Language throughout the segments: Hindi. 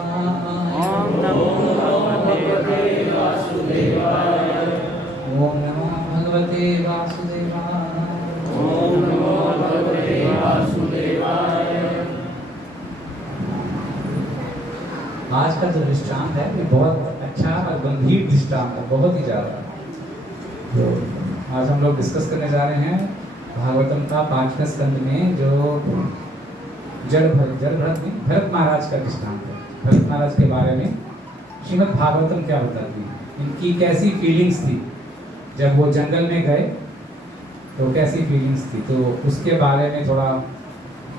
ओम नमो भगवते वासुदेवाय। ओम नमो भगवते वासुदेवाय। ओम नमो भगवते वासुदेवाय। आज का जो दृष्टांत है ये बहुत अच्छा और गंभीर दृष्टांत है, बहुत ही ज़्यादा। तो आज हम लोग डिस्कस करने जा रहे हैं भागवतम का 5वें स्कंद में जो भरत महाराज का दृष्टांत है। भरत महाराज के बारे में श्रीमद् भागवतम क्या बताती है, इनकी कैसी फीलिंग्स थी जब वो जंगल में गए, तो कैसी फीलिंग्स थी, तो उसके बारे में थोड़ा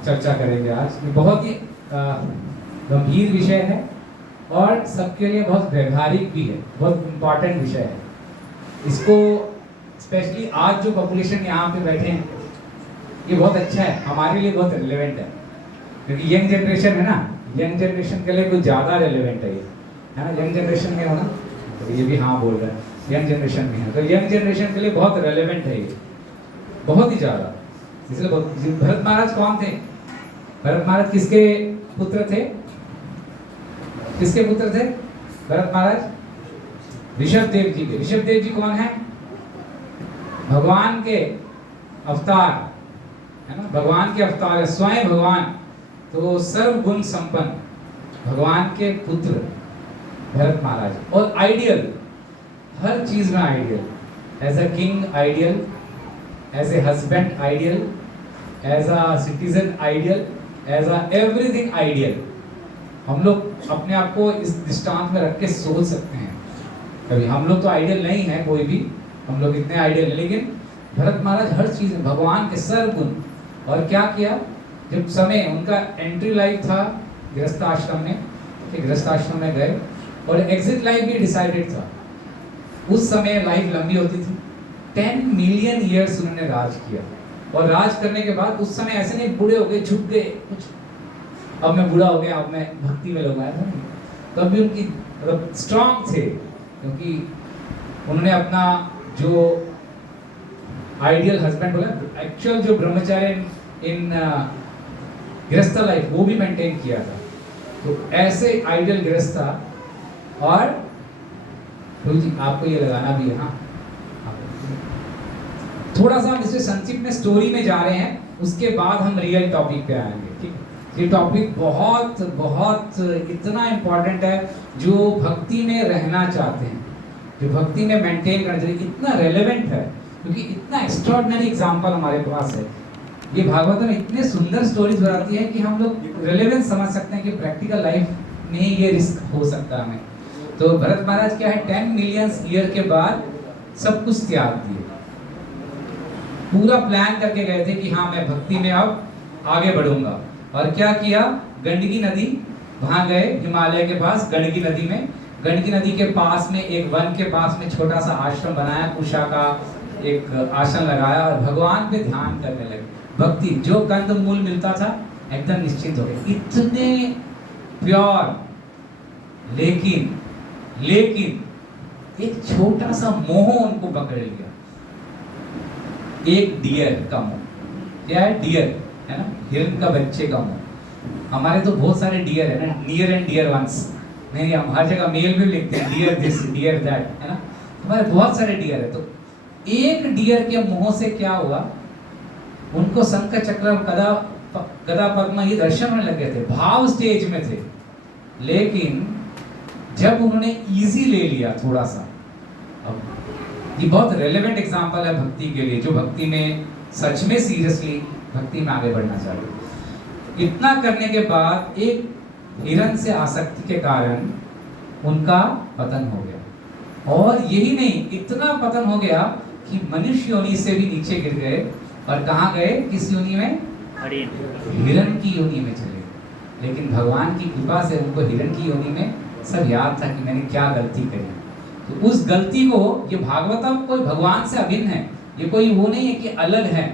चर्चा करेंगे आज। ये बहुत ही गंभीर विषय है और सबके लिए बहुत व्यवहारिक भी है, बहुत इम्पॉर्टेंट विषय है। इसको स्पेशली आज जो पॉपुलेशन यहाँ पे बैठे हैं, ये बहुत अच्छा है, हमारे लिए बहुत रिलेवेंट है, क्योंकि यंग जनरेशन है ना, यंग जनरेशन के लिए कुछ ज़्यादा रिलेवेंट है ये, है ना। यंग जनरेशन में हो ना, तो ये भी हाँ बोल रहे हैं, यंग जनरेशन में है, तो यंग जनरेशन के लिए बहुत रिलेवेंट है ये, बहुत ही ज़्यादा। इसलिए भरत महाराज कौन थे? भरत महाराज किसके पुत्र थे? किसके पुत्र थे भरत महाराज? ऋषभदेव जी के। ऋषभदेव जी कौन है? भगवान के अवतार, है ना, भगवान के अवतार है, स्वयं भगवान। तो सर्व गुण संपन्न भगवान के पुत्र भरत महाराज, और आइडियल, हर चीज में ideal, as a king ideal, as a husband ideal, as a citizen ideal, as a everything ideal. हम लोग अपने आप को इस दृष्टांत में रख के सोच सकते हैं। कभी हम लोग तो आइडियल नहीं है, कोई भी हम लोग इतने आइडियल नहीं, लेकिन भरत महाराज हर चीज में भगवान के सर्वगुण। और क्या किया, जब समय उनका एंट्री लाइफ था गृहस्थ आश्रम में, गृहस्थ आश्रम में गए और एग्जिट लाइफ भी डिसाइडेड था। उस समय लाइफ लंबी होती थी, 10 मिलियन ईयर्स उन्होंने राज किया, और राज करने के बाद उस समय ऐसे नहीं बूढ़े हो गए, झुक गए कुछ, अब मैं बूढ़ा हो गया, अब मैं भक्ति में लगा था, तब भी उनकी मतलब स्ट्रांग थे, क्योंकि उन्होंने अपना जो आइडियल हस्बैंड बोला, एक्चुअल जो ब्रह्मचार्य इन गृहस्थ लाइफ वो भी मेंटेन किया था। तो ऐसे आइडियल गृहस्थ था। और जी आपको ये लगाना भी है, हाँ, थोड़ा सा हम इसे संक्षिप्त में स्टोरी में जा रहे हैं, उसके बाद हम रियल टॉपिक पे आएंगे। ठीक, ये टॉपिक बहुत बहुत इतना इम्पोर्टेंट है, जो भक्ति में रहना चाहते हैं, जो भक्ति में मेंटेन करना चाहिए, इतना रेलेवेंट है, क्योंकि इतना एक्स्ट्राऑर्डिनरी एग्जांपल हमारे पास है। ये भागवत में इतने सुंदर स्टोरीज बताती है कि हम लोग रेलेवेंस समझ सकते हैं कि प्रैक्टिकल लाइफ में ये रिस्क हो सकता है हमें। तो भरत महाराज क्या है, 10 मिलियन ईयर के बाद सब कुछ त्याग दिए, पूरा प्लान करके गए थे कि हाँ मैं भक्ति में अब आगे बढ़ूंगा। और क्या किया, गंडकी नदी, वहां गए हिमालय के पास गंडकी नदी में, गंडकी नदी के पास में एक वन के पास में छोटा सा आश्रम बनाया, कुशा का एक आसन लगाया और भगवान पे ध्यान करने लगे। भक्ति, जो कंद मूल मिलता था एकदम निश्चित हो गए, इतने प्योर। लेकिन एक छोटा सा मोह उनको पकड़ लिया, एक डियर का मोह। क्या है? डियर, है ना, हिरण का बच्चे का मोह। हमारे तो बहुत सारे डियर है ना, नियर एंड डियर वंस, नहीं हम हर जगह मेल भी लिखते हैं, डियर दिस डियर दैट, है ना, हमारे बहुत सारे डियर है। तो एक डियर के मोह से क्या हुआ, उनको शंख चक्र गदा पद्म ये दर्शन में लग गए थे, भाव स्टेज में थे। लेकिन जब उन्होंने इजी ले लिया थोड़ा सा, अब ये बहुत रेलेवेंट एग्जांपल है भक्ति के लिए, जो भक्ति में सच में सीरियसली भक्ति में आगे बढ़ना चाहिए। इतना करने के बाद एक हिरण से आसक्ति के कारण उनका पतन हो गया, और यही नहीं, इतना पतन हो गया कि मनुष्य योनि से भी नीचे गिर गए, और कहाँ गए, किस योनि में? हिरण की योनि में चले गए। लेकिन भगवान की कृपा से उनको हिरण की योनि में सब याद था कि मैंने क्या गलती करी। तो उस गलती को, ये भागवतम कोई भगवान से अभिन्न है, ये कोई वो नहीं है कि अलग है,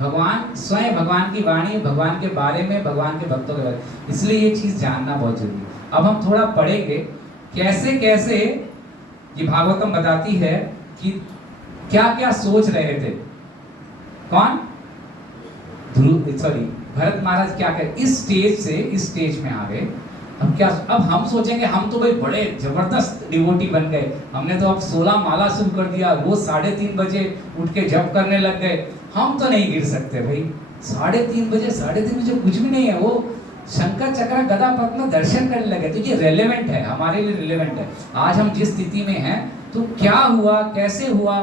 भगवान स्वयं, भगवान की वाणी, भगवान के बारे में, भगवान के भक्तों के बारे में, इसलिए ये चीज जानना बहुत जरूरी है। अब हम थोड़ा पढ़ेंगे कैसे कैसे ये भागवतम बताती है कि क्या क्या सोच रहे थे कौन, ध्रुव, सॉरी, भरत महाराज क्या कहे, इस स्टेज से इस स्टेज में आ गए अब हम सोचेंगे हम तो भाई बड़े जबरदस्त डिवोटी बन गए, हमने तो अब 16 माला शुरू कर दिया, रोज 3:30 बजे उठ के जप करने लग गए, हम तो नहीं गिर सकते भाई। 3:30 बजे कुछ भी नहीं है, वो शंकर चक्र गदा पद्म दर्शन करने लगे। तो ये रेलेवेंट है, हमारे लिए रेलेवेंट है। आज हम जिस स्थिति में हैं तो क्या हुआ, कैसे हुआ,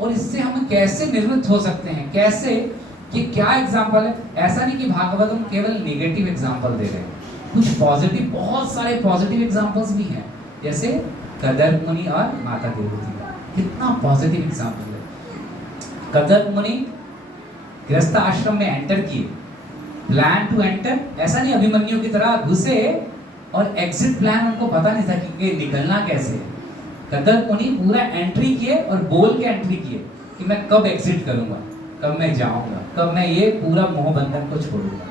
और इससे हम कैसे निर्वृत्त हो सकते हैं, कैसे, कि क्या एग्जाम्पल है। ऐसा नहीं कि भागवतम केवल नेगेटिव एग्जाम्पल दे रहे हैं, कुछ पॉजिटिव, बहुत सारे पॉजिटिव एग्जाम्पल्स भी हैं। जैसे कदर मुनि और माता देवती का कितना पॉजिटिव एग्जाम्पल है। कदर मुनि गृहस्थ आश्रम में एंटर किए, प्लान टू एंटर, ऐसा नहीं अभिमन्यु की तरह घुसे और एग्जिट प्लान उनको पता नहीं था कि निकलना कैसे है। कदर मुनि पूरा एंट्री किए और बोल के एंट्री किए कि मैं कब एग्जिट करूंगा, कब मैं जाऊंगा, कब मैं ये पूरा मोह बंधन को छोड़ूंगा।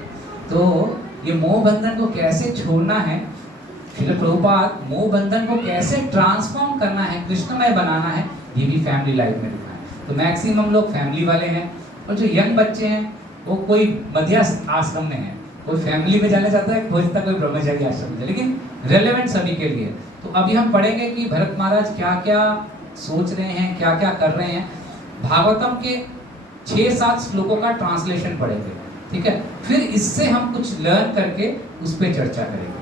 तो ये मोह बंधन को कैसे छोड़ना है, श्रील प्रभुपाद मोह बंधन को कैसे ट्रांसफॉर्म करना है, कृष्णमय बनाना है, ये भी फैमिली लाइफ में लिखा है। तो मैक्सिमम लोग फैमिली वाले हैं, और जो यंग बच्चे हैं वो कोई मध्यस्थ आश्रम में है, कोई फैमिली में जाना चाहता है, खोजता कोई ब्रह्मचारी आश्रम में, लेकिन रेलेवेंट सभी के लिए। तो अभी हम पढ़ेंगे कि भरत महाराज क्या क्या सोच रहे हैं, क्या क्या कर रहे हैं। भागवतम के 6-7 श्लोकों का ट्रांसलेशन पढ़ेंगे, ठीक है, फिर इससे हम कुछ लर्न करके उस पर चर्चा करेंगे।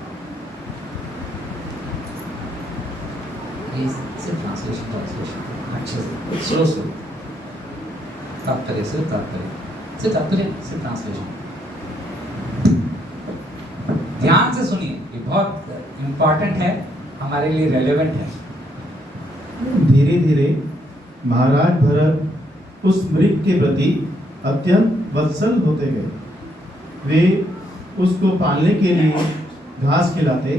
ट्रांसलेशन अच्छे से स्लो तात्पर्य से ट्रांसलेशन ध्यान से सुनिए, ये बहुत इंपॉर्टेंट है, हमारे लिए रेलेवेंट है। धीरे धीरे महाराज भरत उस मृग के प्रति अत्यंत वत्सल होते गए। वे उसको पालने के लिए घास खिलाते,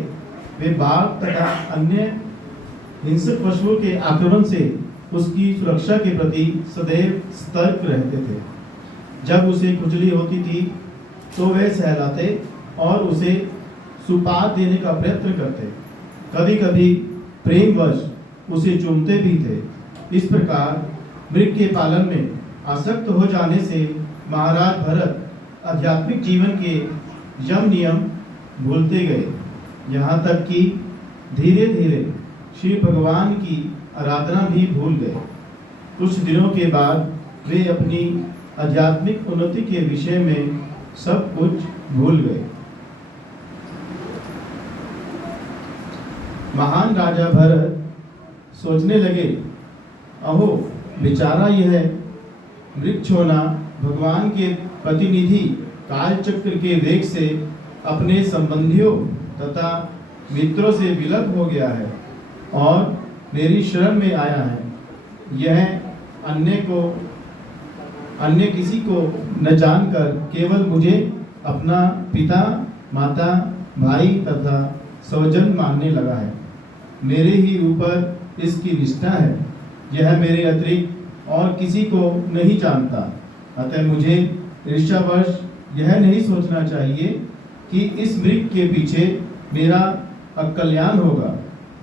वे बाघ तथा अन्य हिंसक पशुओं के आक्रमण से उसकी सुरक्षा के प्रति सदैव सतर्क रहते थे। जब उसे खुजली होती थी तो वे सहलाते और उसे सुपात देने का प्रयत्न करते, कभी कभी प्रेमवश उसे चूमते भी थे। इस प्रकार मृग के पालन में आसक्त हो जाने से महाराज भरत आध्यात्मिक जीवन के यम नियम भूलते गए, यहाँ तक कि धीरे धीरे श्री भगवान की आराधना भी भूल गए। कुछ दिनों के बाद वे अपनी आध्यात्मिक उन्नति के विषय में सब कुछ भूल गए। महान राजा भरत सोचने लगे, अहो बेचारा यह मृक्षोना भगवान के प्रतिनिधि कालचक्र के वेग से अपने संबंधियों तथा मित्रों से विलग हो गया है और मेरी शरण में आया है। यह अन्य किसी को न जानकर केवल मुझे अपना पिता, माता, भाई तथा स्वजन मानने लगा है। मेरे ही ऊपर इसकी निष्ठा है, यह मेरे अतिरिक्त और किसी को नहीं जानता। अतः मुझे ईर्ष्यावश यह नहीं सोचना चाहिए कि इस मृग के पीछे मेरा अकल्याण होगा।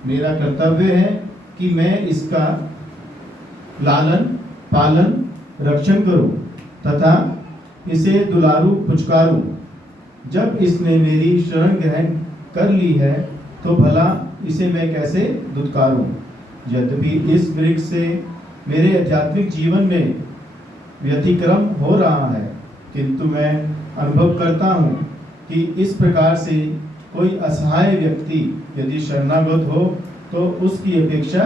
मेरा कर्तव्य है कि मैं इसका लालन पालन रक्षण करूं तथा इसे दुलारू पुचकारूं। जब इसने मेरी शरण ग्रहण कर ली है तो भला इसे मैं कैसे दुत्कारूं। यद्यपि इस मृग से मेरे आध्यात्मिक जीवन में व्यतिक्रम हो रहा है, किंतु मैं अनुभव करता हूँ कि इस प्रकार से कोई असहाय व्यक्ति यदि शरणागत हो तो उसकी अपेक्षा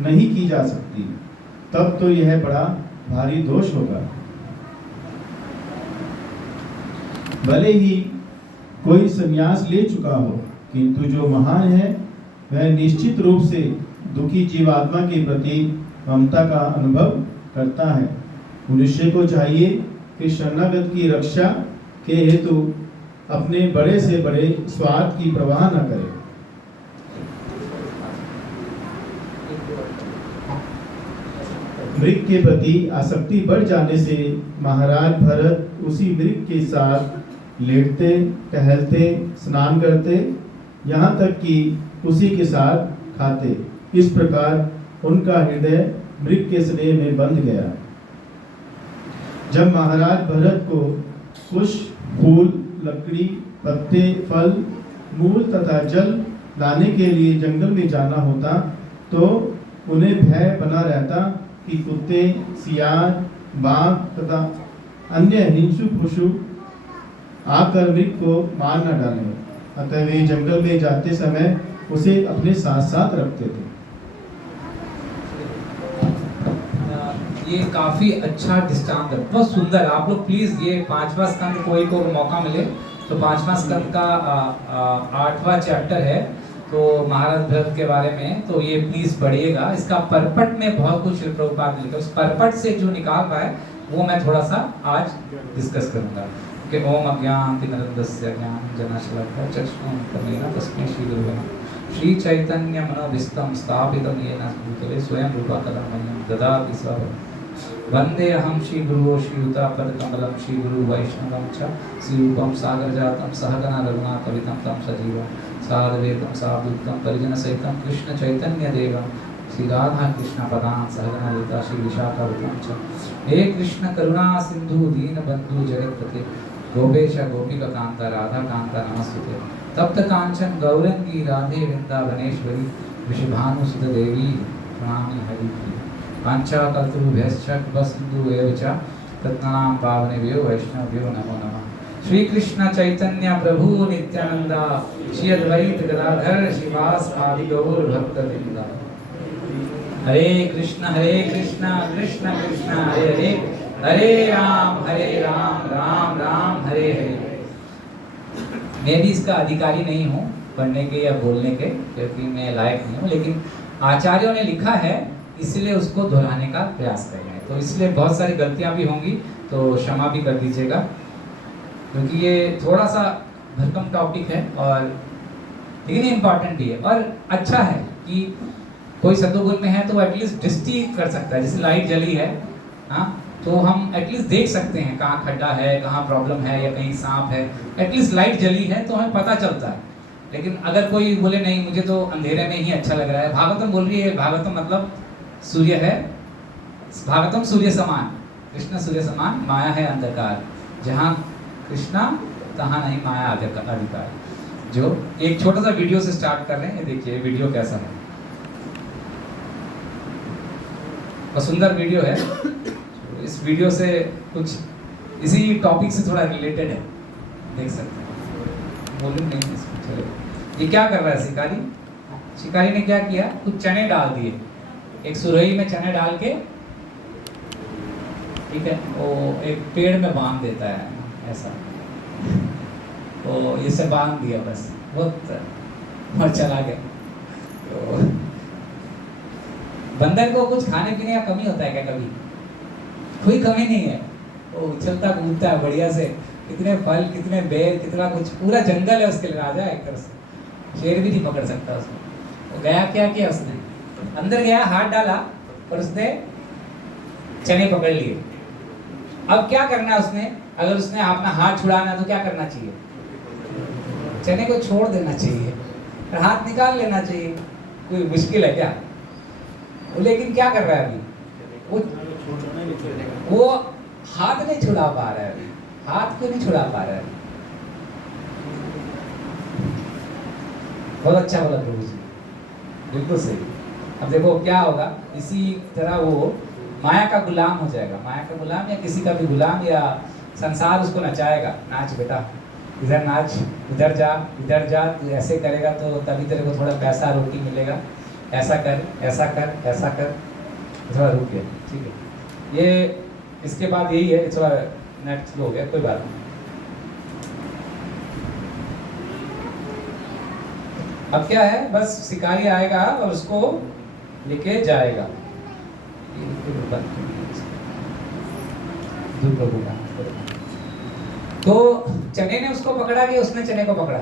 नहीं की जा सकती। तब तो यह बड़ा भारी दोष होगा। भले ही कोई संन्यास ले चुका हो, किंतु जो महान है वह निश्चित रूप से दुखी जीवात्मा के प्रति ममता का अनुभव करता है। मनुष्य को चाहिए कि शरणागत की रक्षा के हेतु अपने बड़े से बड़े स्वार्थ की परवाह न करे। मृग के प्रति आसक्ति बढ़ जाने से महाराज भरत उसी मृग के साथ लेटते, टहलते, स्नान करते, यहाँ तक कि उसी के साथ खाते। इस प्रकार उनका हृदय मृग के स्नेह में बंध गया। जब महाराज भरत को पुष्प, फूल, लकड़ी, पत्ते, फल मूल तथा जल लाने के लिए जंगल में जाना होता तो उन्हें भय बना रहता कि कुत्ते, सियार, बाघ तथा अन्य हिंसुक पशु आकर मृग को मार न डालें। अतः वे जंगल में जाते समय उसे अपने साथ साथ रखते थे। ये काफी अच्छा दृष्टांत है, बहुत सुंदर। आप लोग प्लीज ये 5वां स्कंद कोई को मौका मिले तो 5वां स्कंद का 8वां चैप्टर है तो महाराज भरत के बारे में, तो ये प्लीज पढ़िएगा। इसका परपट में बहुत कुछ प्रभुपाद ने लिखा, उस परपट से जो निकाल पाए वो मैं थोड़ा सा आज डिस्कस करूंगा कि ओम अज्ञानतिमिरन्दस्य ज्ञानञ्जनशलाकया चक्षुरुन्मीलितं तस्मै श्रीगुरुवे नमः। श्री चैतन्य मनोभीष्टं स्थापितं येन भूतले स्वयं रूपा कदा मह्यं ददाति स्वपदं। वंदे अहं श्री गुरुः श्रीयुतापदकमलं श्री गुरु वैष्णवं च श्रीरूपं सागरजातं सहगण रघुनाथवितं तं सजीवं साद्वैतं सावधूतं परिजनसहितं कृष्ण चैतन्य देवं श्री राधा कृष्ण पदां सहगण ललिता श्री विशाखावतं च। हे कृष्ण करुणा सिंधु दीनबंधु जगत्पते गोपेश गोपिकांता राधा कांता नमस्ते। तप्त कांचन गौरंगी राधे वृंदावनेश्वरी वृषभानुसुत देवी प्रणामी हरिप्रिय। पांचा कल्पतरुभ्यश्च कृपासिन्धु एव च पतितानां पावनेभ्यो वैष्णवेभ्यो नमो नमः। श्री कृष्ण चैतन्य प्रभु नित्यानंद श्री अद्वैत गदाधर श्रीवास आदि गौर भक्तवृंद। हरे कृष्ण कृष्ण कृष्ण हरे हरे, हरे राम राम राम हरे हरे। मैं भी इसका अधिकारी नहीं हूँ पढ़ने के या बोलने के, क्योंकि मैं लायक नहीं हूँ, लेकिन आचार्यों ने लिखा है इसलिए उसको दोहराने का प्रयास कर रहे हैं। तो इसलिए बहुत सारी गलतियां भी होंगी तो क्षमा भी कर दीजिएगा, क्योंकि ये थोड़ा सा भरकम टॉपिक है और लेकिन इम्पॉर्टेंट भी है और अच्छा है कि कोई सतोगुण में है तो एटलीस्ट दृष्टि कर सकता है। जैसे लाइट जली है, हाँ, तो हम एटलीस्ट देख सकते हैं कहाँ खड्डा है, कहाँ प्रॉब्लम है या कहीं सांप है। एटलीस्ट लाइट जली है तो हमें पता चलता है। लेकिन अगर कोई बोले नहीं मुझे तो अंधेरे में ही अच्छा लग रहा है, भागवतम बोल रही है, भागवतम मतलब सूर्य है, भागवतम सूर्य समान, कृष्ण सूर्य समान, माया है अंधकार, जहाँ कृष्णा तहाँ नहीं माया अधिकार। जो एक छोटा सा वीडियो से स्टार्ट कर रहे हैं, ये देखिए वीडियो कैसा है, और सुंदर वीडियो है। इस वीडियो से कुछ इसी टॉपिक से थोड़ा रिलेटेड है, देख सकते हैं। वॉल्यूम नहीं इसमें, चलो। ये क्या कर रहा है शिकारी? शिकारी ने क्या किया, कुछ चने डाल दिए एक सुरही में, चने डाल के, ठीक है, वो एक पेड़ में बांध देता है ऐसा, तो ये सब बांध दिया बस, बहुत और चला गया। तो बंदर को कुछ खाने पीने का कमी होता है क्या? कभी कोई कमी नहीं है, वो उछलता कूदता है बढ़िया से, कितने फल, कितने बेर, कितना कुछ, पूरा जंगल है उसके लिए राजा एक तरह से, शेर भी नहीं पकड़ सकता उसको। वो गया, क्या किया उसने, अंदर गया, हाथ डाला और उसने चने पकड़ लिए। अब क्या करना है उसने, अगर उसने अपना हाथ छुड़ाना तो क्या करना चाहिए? चने को छोड़ देना चाहिए, हाथ निकाल लेना चाहिए। कोई मुश्किल है क्या? लेकिन क्या कर रहा है अभी, वो हाथ नहीं छुड़ा पा रहा है, अभी हाथ को नहीं छुड़ा पा रहा है। बहुत अच्छा बोला प्रभु जी, बिल्कुल सही। अब देखो क्या होगा, इसी तरह वो माया का गुलाम हो जाएगा, माया का गुलाम या किसी का भी गुलाम, या संसार उसको नचाएगा, नाच बेटा, इधर नाच, उधर जा, इधर जा, तू ऐसे करेगा तो तभी तेरे को थोड़ा पैसा रोटी मिलेगा, ऐसा कर, ऐसा कर, ऐसा कर, थोड़ा रुक गया, ठीक है। ये इसके बाद यही है, थोड़ा नेट स्लो हो गया, कोई बात नहीं। अब क्या है, बस शिकारी आएगा और उसको लेके जाएगा। तो चने ने उसको पकड़ा कि उसने चने को पकड़ा?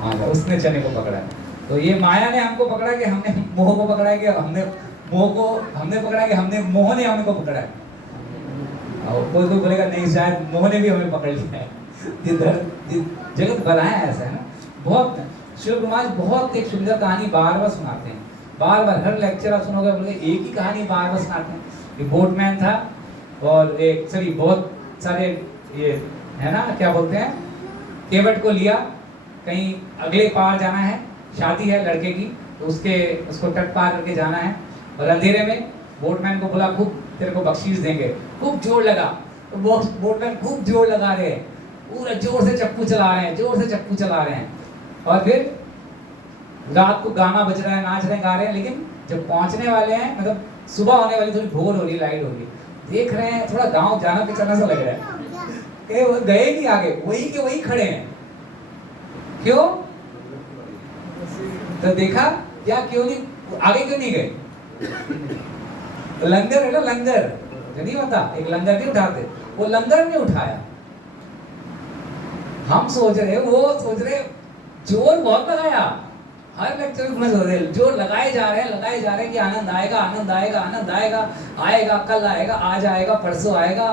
हाँ, उसने चने को पकड़ा। तो ये माया ने हमको पकड़ा कि हमने मोह को पकड़ा है, कि हमने मोह को हमने पकड़ा है, कि हमने मोह ने हमको पकड़ा है। और कोई कोई बोलेगा नहीं, शायद मोह ने भी हमें पकड़ लिया है। जगत बनाया ऐसा है ना। बहुत शिव कुमार बहुत एक सुंदर कहानी बार बार सुनाते हैं, बार बार हर लेक्चर आप सुनोगे बोले एक ही कहानी बार बार सुनाते हैं। ये बोटमैन था और एक सॉरी बहुत सारे ये है ना, क्या बोलते हैं, केवट को लिया, कहीं अगले पार जाना है, शादी है लड़के की, तो उसको तट पार करके जाना है। और अंधेरे में बोटमैन को बोला खूब तेरे को बख्शीश देंगे, खूब जोर लगा। तो बोटमैन खूब जोर लगा रहे हैं, पूरा जोर से चप्पू चला रहे हैं, जोर से चप्पू चला रहे हैं। और फिर रात को गाना बज रहा है, नाच रहे हैं, गा रहे हैं, लेकिन जब पहुंचने वाले हैं, मतलब सुबह होने वाली, थोड़ी भोर हो रही, लाइट हो रही, देख रहे हैं थोड़ा गांव जाना पहचाना सा लग रहा है। वो गए नहीं आगे, वही के वही खड़े हैं। क्यों? तो देखा क्या, क्यों नहीं आगे, क्यों नहीं गए? लंगर है ना, लंगर नहीं होता, एक लंगर नहीं उठाते, वो लंगर नहीं उठाया। हम सोच रहे, वो सोच रहे जोर बहुत लगाया, हर लेक्चर में सोच रहे जोर लगाए जा रहे हैं कि आनंद आएगा, आनंद आएगा, आनंद आएगा, आएगा, कल आएगा, आज आएगा, परसों आएगा,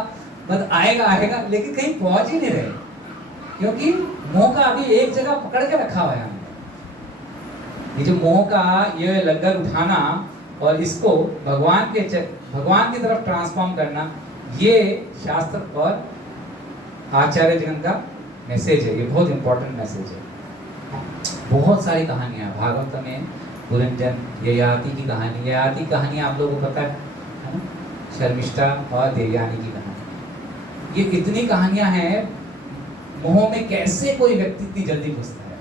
बस आएगा आएगा, लेकिन कहीं पहुंच ही नहीं रहे, क्योंकि मोह का अभी एक जगह पकड़ के रखा हुआ है हमने। ये जो मोह का ये लंगर उठाना और इसको भगवान की तरफ ट्रांसफॉर्म करना, ये शास्त्र और आचार्य जन का मैसेज है। ये बहुत इंपॉर्टेंट मैसेज है। बहुत सारी कहानियां भागवत में, पुरंजन, ययाति की कहानी, ययाति कहानी आप लोगों को पता है ना, शर्मिष्ठा और देवयानी की कहानी। ये कितनी कहानियां हैं, मोह में कैसे कोई व्यक्ति इतनी जल्दी घुसता है।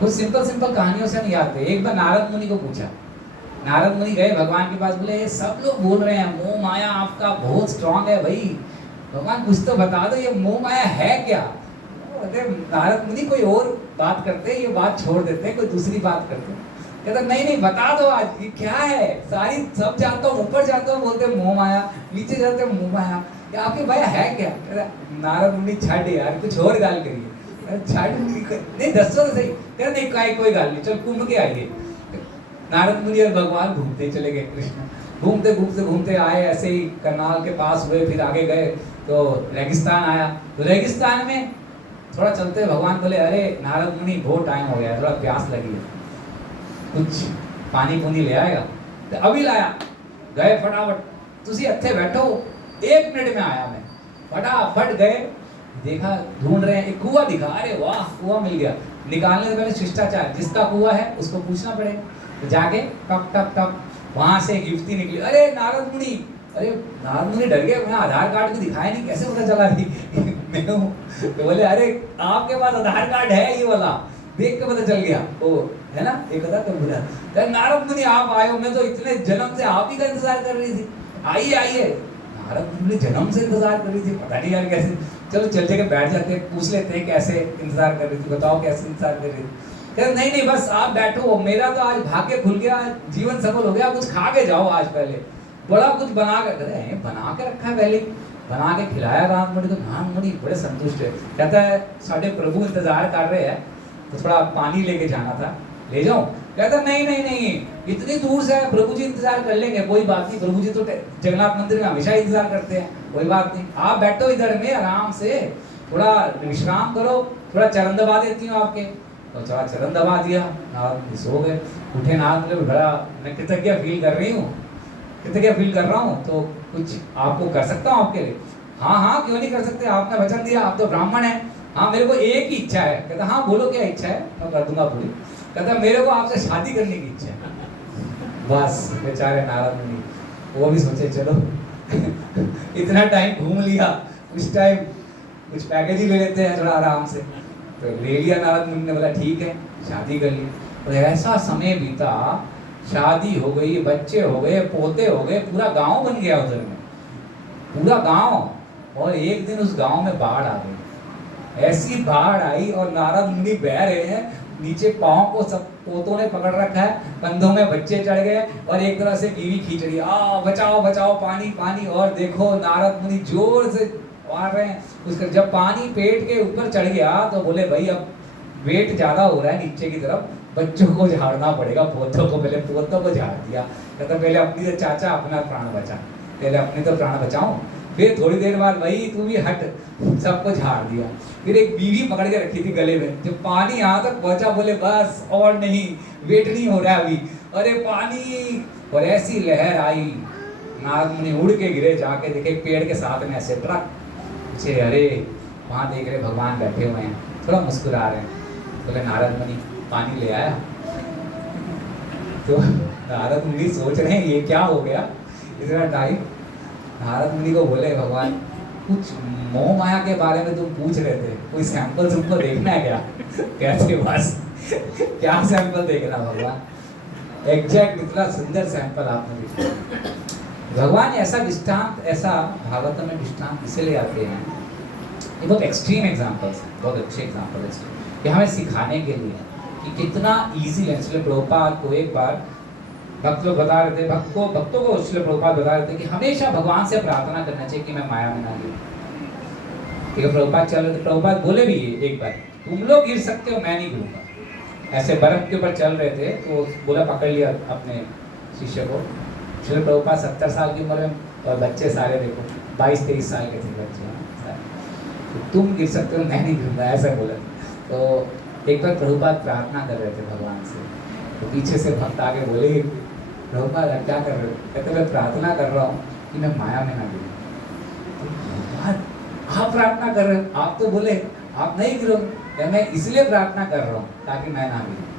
कुछ सिंपल कहानियों से नहीं आते। एक बार नारद मुनि को पूछा, नारद मुनि गए भगवान के पास, बोले सब लोग बोल रहे हैं मोह माया आपका बहुत स्ट्रांग है भाई, भगवान कुछ तो बता दो, ये मोह माया है क्या? नारद मुनि कोई और बात करते, ये बात छोड़ देते, कोई दूसरी बात करते। कहता नहीं बता दो आज ये क्या है, सारी सब जानता हूँ, ऊपर जाता हूँ बोलते मोह माया, नीचे जाते मोह माया, ये आपके भैया है क्या? नारद मुनि छाड़ यार, कुछ और गाल करिए, छाड़ नहीं, दसो तो सही। कहता नहीं कोई गाल नहीं, चल कुंभ के आइए। नारद मुनि और भगवान घूमते चले गए, कृष्ण घूमते आए, ऐसे ही करनाल के पास हुए, फिर आगे गए तो रेगिस्तान आया। तो रेगिस्तान में थोड़ा चलते भगवान बोले अरे नारद मुनि बहुत टाइम हो गया, थोड़ा प्यास लगी है, कुछ पानी पुनी ले आएगा? तो अभी लाया, गए फटाफट, तुसी अच्छे बैठो, 1 मिनट में आया मैं। फटाफट गए, देखा ढूंढ रहे हैं, एक कुआं दिखा, अरे वाह कुआं मिल गया। निकालने से पहले शिष्टाचार, जिसका कुआं है उसको पूछना पड़ेगा। तो जाके टप टप टप वहां से एक युवती निकली, अरे नारद मुनि, अरे नारद मुनि डर गए, मैं आधार कार्ड को दिखाया नहीं, कैसे पता चला मैं हूँ? तो बोले अरे आपके पास आधार कार्ड है ये वाला, देख के पता चल गया, ओ है ना, एक था। तो बोला नारद मुनि आप आए हो, मैं तो इतने जन्म से आप ही का इंतजार कर रही थी, आइए। नारद मुनि जन्म से इंतजार कर रही थी, पता नहीं यार कैसे, चलो चल के बैठ जाते, पूछ लेते हैं कैसे इंतजार कर रही थी, बताओ कैसे इंतजार कर रही थी। नहीं बस आप बैठो, मेरा तो आज भाग्य खुल गया, जीवन सफल हो गया, कुछ खा के जाओ आज पहले, बड़ा कुछ बना के रखा है पहले, बना के खिलाया नारद मुनि को। नारद मुनि बड़े संतुष्ट है, कहता है साढ़े प्रभु इंतजार कर रहे हैं, तो थोड़ा पानी लेके जाना था, ले जाऊं? कहता नहीं, इतनी दूर से है, प्रभु जी इंतजार कर लेंगे, कोई बात नहीं, प्रभु जी तो जगन्नाथ मंदिर में हमेशा इंतजार करते हैं, कोई बात नहीं, आप बैठो इधर में आराम से, थोड़ा विश्राम करो, थोड़ा चरण दबा देती हूँ आपके। तो थोड़ा चरण दबा दिया, नारद सो गए। उठे नारद मुनि, बड़ा मैं कृतज्ञ फील कर रहा हूँ, तो कुछ आपको कर सकता हूँ आपके लिए? हाँ क्यों नहीं कर सकते, आपने वचन दिया, आप तो ब्राह्मण हैं। हाँ मेरे को एक ही इच्छा है। कहता हाँ बोलो क्या इच्छा है, मैं कर दूंगा पूरी। कहता मेरे को आपसे शादी करने की इच्छा है। बस बेचारे नारद मुनि वो भी सोचे चलो इतना टाइम घूम लिया, उस टाइम कुछ पैकेज ही ले लेते हैं थोड़ा आराम से। तो ले लिया नारद मुनि ने, बोला ठीक है शादी कर ली। तो ऐसा समय बीता, शादी हो गई, बच्चे हो गए, पोते हो गए, पूरा गांव बन गया उधर में, पूरा गांव। और एक दिन उस गांव में बाढ़ आ गई, ऐसी बाढ़ आई और नारद मुनि बह रहे हैं, नीचे पाँव को सब पोतों ने पकड़ रखा है, कंधों में बच्चे चढ़ गए और एक तरह से बीवी खींच रही है, बचाओ बचाओ पानी पानी। और देखो नारद मुनि जोर से मार रहे हैं उसका। जब पानी पेट के ऊपर चढ़ गया तो बोले भाई अब वेट ज्यादा हो रहा है नीचे की तरफ, बच्चों को झाड़ना पड़ेगा, पोतों को। पहले पोतों को झाड़ दिया, कहता पहले अपनी तो चाचा अपना प्राण बचा, पहले अपने तो प्राण बचाओ। फिर थोड़ी देर बाद भाई तू भी हट, सबको झाड़ दिया। फिर एक बीवी पकड़ के रखी थी गले में, जब पानी यहाँ तक पहुंचा बोले बस और नहीं, वेट नहीं हो रहा अभी, अरे पानी। और ऐसी लहर आई, नारद मुनि उड़ के गिरे, जाके देखे पेड़ के साथ में ऐसे ट्रक, अरे वहाँ देख रहे भगवान बैठे हुए हैं। थोड़ा मुस्कुरा रहे हैं। बोले नारद मुनि पानी ले आया। तो नारद मुनि सोच रहे हैं ये क्या हो गया इतना टाइम। नारद मुनि को बोले भगवान कुछ मोह माया के बारे में तुम पूछ रहे थे, कोई सैंपल तुमको देखना है क्या? कहते बस क्या सैंपल देखना भगवान, एग्जैक्ट इतना सुंदर सैंपल आपने दिखाया। भगवान ऐसा दृष्टांत, ऐसा भागवत में दृष्टांत इसलिए आते हैं, ये बहुत एक्सट्रीम एग्जांपल्स हैं, बहुत अच्छे एग्जांपल हैं कि हमें सिखाने के लिए कि कितना इजी है। इसलिए प्रभुपाद को एक बार भक्त लोग बता रहे थे, भक्तों को इसलिए प्रभुपाद बता रहे थे कि हमेशा भगवान से प्रार्थना करना चाहिए कि मैं माया में ना गिरूं। ठीक है, प्रभुपाद चल रहे थे, प्रभुपाद बोले भी ये एक बार, तुम लोग गिर सकते हो मैं नहीं गिरूंगा। ऐसे बर्फ के ऊपर चल रहे थे तो बोला, पकड़ लिया अपने शिष्य को। श्री प्रभुपाद 70 साल की उम्र में, और बच्चे सारे देखो 22-23 साल के थे बच्चे, तो तुम गिर सकते हो मैं नहीं गिरूंगा, ऐसा बोला। तो एक बार प्रभुपाद प्रार्थना कर रहे थे भगवान से, तो पीछे से भक्त आगे बोले, प्रभुपाद आप क्या कर रहे हो? कहते मैं प्रार्थना कर रहा हूँ कि मैं माया में ना गिरूं। तो आप प्रार्थना कर रहे हो, आप तो बोले आप नहीं गिरो, मैं इसलिए प्रार्थना कर रहा हूँ ताकि मैं ना गिरूं।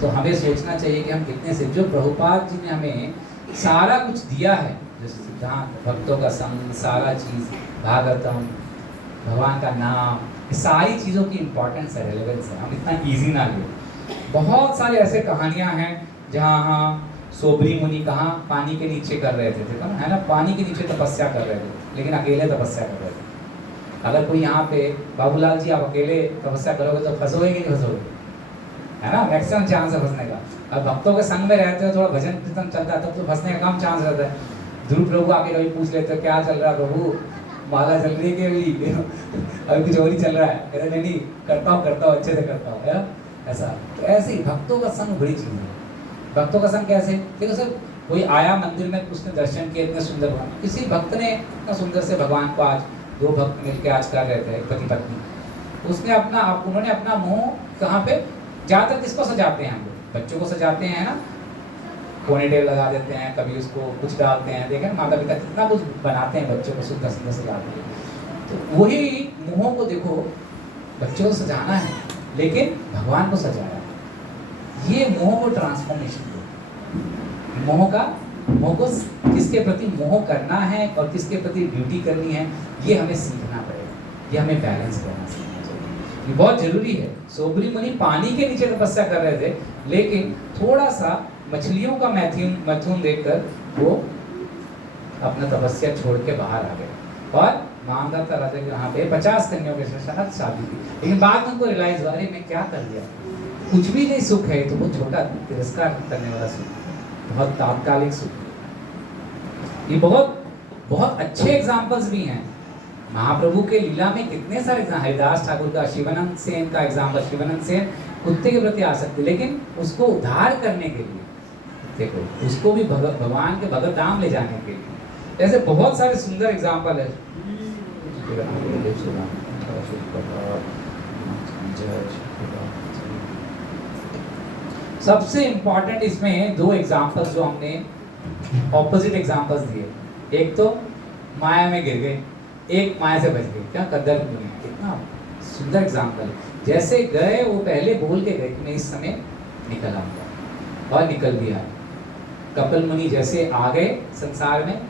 तो हमें सोचना चाहिए कि हम कितने से, जो प्रभुपाद जी ने हमें सारा कुछ दिया है, जैसे सिद्धांत, भक्तों का संग, सारा चीज, भागवतम, भगवान का नाम, सारी चीज़ों की इंपॉर्टेंस है, रेलेवेंस है, हम इतना इजी ना ले। बहुत सारे ऐसे कहानियां हैं जहाँ सोबरी मुनि कहाँ पानी के नीचे कर रहे थे, देखो ना, है ना, पानी के नीचे तपस्या कर रहे थे, लेकिन अकेले तपस्या कर रहे थे। अगर कोई यहाँ पे बाबूलाल जी आप अकेले तपस्या करोगे तो फंसोगे कि नहीं फंसोगे, है ना, मैक्सिमम चांस है फंसने का। अब भक्तों के संग में रहते हो, थोड़ा भजन कीर्तन चलता है, तब तो फंसने का कम चांस रहता है। ध्रुव प्रभु आके कभी पूछ लेते हो क्या चल रहा है प्रभु, माला चल रही है कि अभी कुछ और ही चल रहा है? कहते नहीं करता हूँ अच्छे से करता हूँ, है ऐसा। तो ऐसे ही भक्तों का संग बड़ी चीज़ है। भक्तों का संग कैसे, देखो सर, कोई आया मंदिर में, उसने दर्शन किए, इतने सुंदर भगवान, किसी भक्त ने इतना सुंदर से भगवान को, आज 2 भक्त मिलकर आज कर रहे थे, पति पत्नी, उसने अपना, उन्होंने अपना मुंह कहाँ पे, ज़्यादातर किसको सजाते हैं हम लोग, बच्चों को सजाते हैं ना, पोनीटेल लगा देते हैं, कभी उसको कुछ डालते हैं, देखें माता पिता कितना कुछ बनाते हैं बच्चों को, सुंदर सुंदर सजाते हैं। तो वही मुँहों को देखो, बच्चों को सजाना है लेकिन भगवान को सजाया, ये मोह को ट्रांसफॉर्मेशन दो, मोह को किसके प्रति मोह करना है और किसके प्रति ड्यूटी करनी है, ये हमें सीखना पड़ेगा, ये हमें बैलेंस करना सीखना चाहिए, ये बहुत जरूरी है। सोबरी मुनि पानी के नीचे तपस्या कर रहे थे, लेकिन थोड़ा सा मछलियों का मैथुन देखकर वो अपना तपस्या छोड़ के बाहर आ गए और मांगा था राजा के यहाँ पे 50 कन्याओं के साथ शादी की। लेकिन बाद में उनको रियलाइज हुआ, अरे मैं क्या कर दिया, कुछ भी नहीं सुख है, तो वो छोटा तिरस्कार करने वाला सुख, बहुत तात्कालिक सुख। ये बहुत बहुत अच्छे एग्जाम्पल्स भी हैं महाप्रभु के लीला में, कितने सारे एग्जाम्पल, हरिदास ठाकुर का, शिवानंद सेन का एग्जाम्पल, शिवानंद सेन कुत्ते के प्रति आसक्ति, लेकिन उसको उद्धार करने के लिए, देखो उसको भी भगवान के भगत धाम ले जाने के लिए, ऐसे बहुत सारे सुंदर एग्जाम्पल है। सबसे इंपॉर्टेंट इसमें 2 एग्जाम्पल्स जो हमने ऑपोजिट एग्जाम्पल्स दिए, एक तो माया में गिर गए, एक माया से बच गए, क्या कदर दुनिया, कितना सुंदर एग्जाम्पल। जैसे गए वो पहले बोल के गए कि मैं इस समय निकल आऊंगा, और निकल दिया। कपिल मुनि जैसे आ गए संसार में,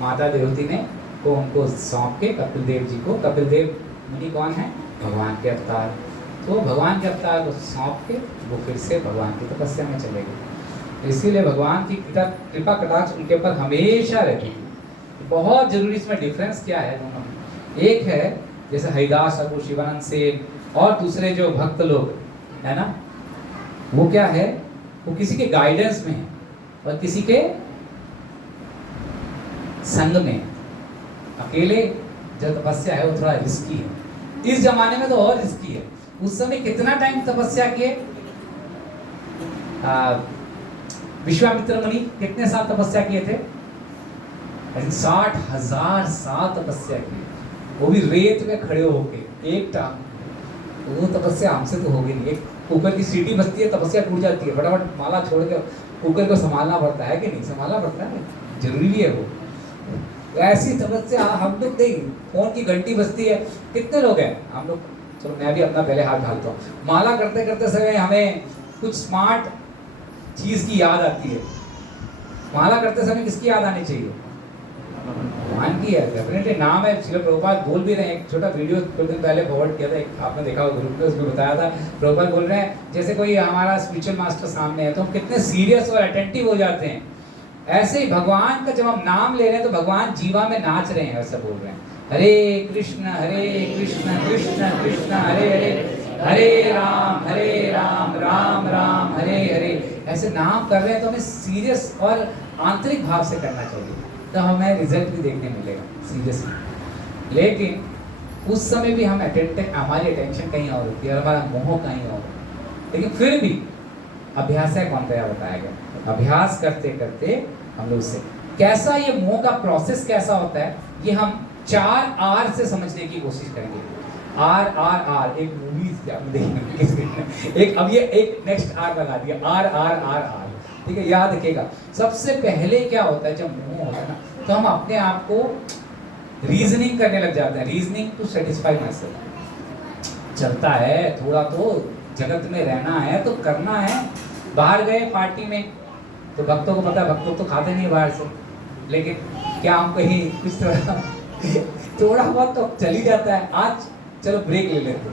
माता देवती ने को उनको सौंप के कपिल देव जी को, कपिल देव मुनि कौन है, भगवान के अवतार, तो भगवान के अवतार को सौंप के वो फिर से भगवान की तपस्या में चले गए। इसीलिए भगवान की कृपा कटाक्ष उनके ऊपर हमेशा रहती है। बहुत जरूरी इसमें डिफरेंस क्या है दोनों में, एक है जैसे हरिदास ठाकुर, शिवानंद सेन और दूसरे जो भक्त लोग है ना, वो क्या है, वो किसी के गाइडेंस में है और किसी के संग में। अकेले जो तपस्या है वो थोड़ा रिस्की है, इस जमाने में तो और रिस्की है। उस समय कितना टाइम तपस्या किए, विश्वामित्र मुनि कितने साल तपस्या किए थे, 60,000 साल तपस्या की, वो भी रेत में खड़े होके एक टांग। तो वो तपस्या हमसे तो होगी नहीं, एक कुकर की सीटी बजती है तपस्या टूट जाती है, फटाफट माला छोड़ के कुकर को संभालना पड़ता है कि नहीं, संभालना पड़ता है, जरूरी भी है वो। ऐसी समस्या हम लोग नहीं, फोन की घंटी बजती है, कितने लोग हैं हम लोग, चलो मैं भी अपना पहले हाथ ढालता हूँ, माला करते करते समय हमें कुछ स्मार्ट चीज की याद आती है। माला करते समय किसकी याद आनी चाहिए? भगवान की है, डेफिनेटली नाम है। श्रील प्रभुपाद बोल भी रहे हैं, एक छोटा वीडियो कुछ दिन पहले फॉरवर्ड किया था, एक आपने देखा होगा ग्रुप में, उसमें बताया था, प्रभुपाद बोल रहे हैं जैसे कोई हमारा स्पिरिचुअल मास्टर सामने है तो हम कितने सीरियस और अटेंटिव हो जाते हैं, ऐसे ही भगवान का जब हम नाम ले रहे हैं तो भगवान जीवा में नाच रहे हैं, ऐसा बोल रहे हैं। हरे कृष्ण कृष्ण कृष्ण हरे हरे, हरे राम राम राम हरे हरे, ऐसे नाम कर रहे हैं तो हमें सीरियस और आंतरिक भाव से करना चाहिए, तो हमें रिजल्ट भी देखने मिलेगा सीरियसली। लेकिन उस समय भी हम अटेंटिव, हमारी अटेंशन कहीं और होती है और हमारा मोह कहीं और, लेकिन फिर भी अभ्यास है कौन बताया गया, अभ्यास करते करते हम लोग उससे कैसा ये मोह का प्रोसेस कैसा होता है, ये हम 4 आर से समझने की कोशिश करेंगे। आर आर आर एक मूवी देखिए, एक अब ये एक नेक्स्ट आर लगा दिया, आर आर आर आर, ठीक है, याद रखिएगा। सबसे पहले क्या होता है जब मोह होता है ना, तो हम अपने आप को रीजनिंग करने लग जाते हैं, reasoning to satisfy myself. चलता है थोड़ा तो जगत में रहना है तो करना है। बाहर गए पार्टी में तो भक्तों को पता है, भक्तों तो खाते नहीं बाहर से, लेकिन क्या हम कहीं कुछ तरह थोड़ा बहुत तो चल ही जाता है, आज चलो ब्रेक ले लेते।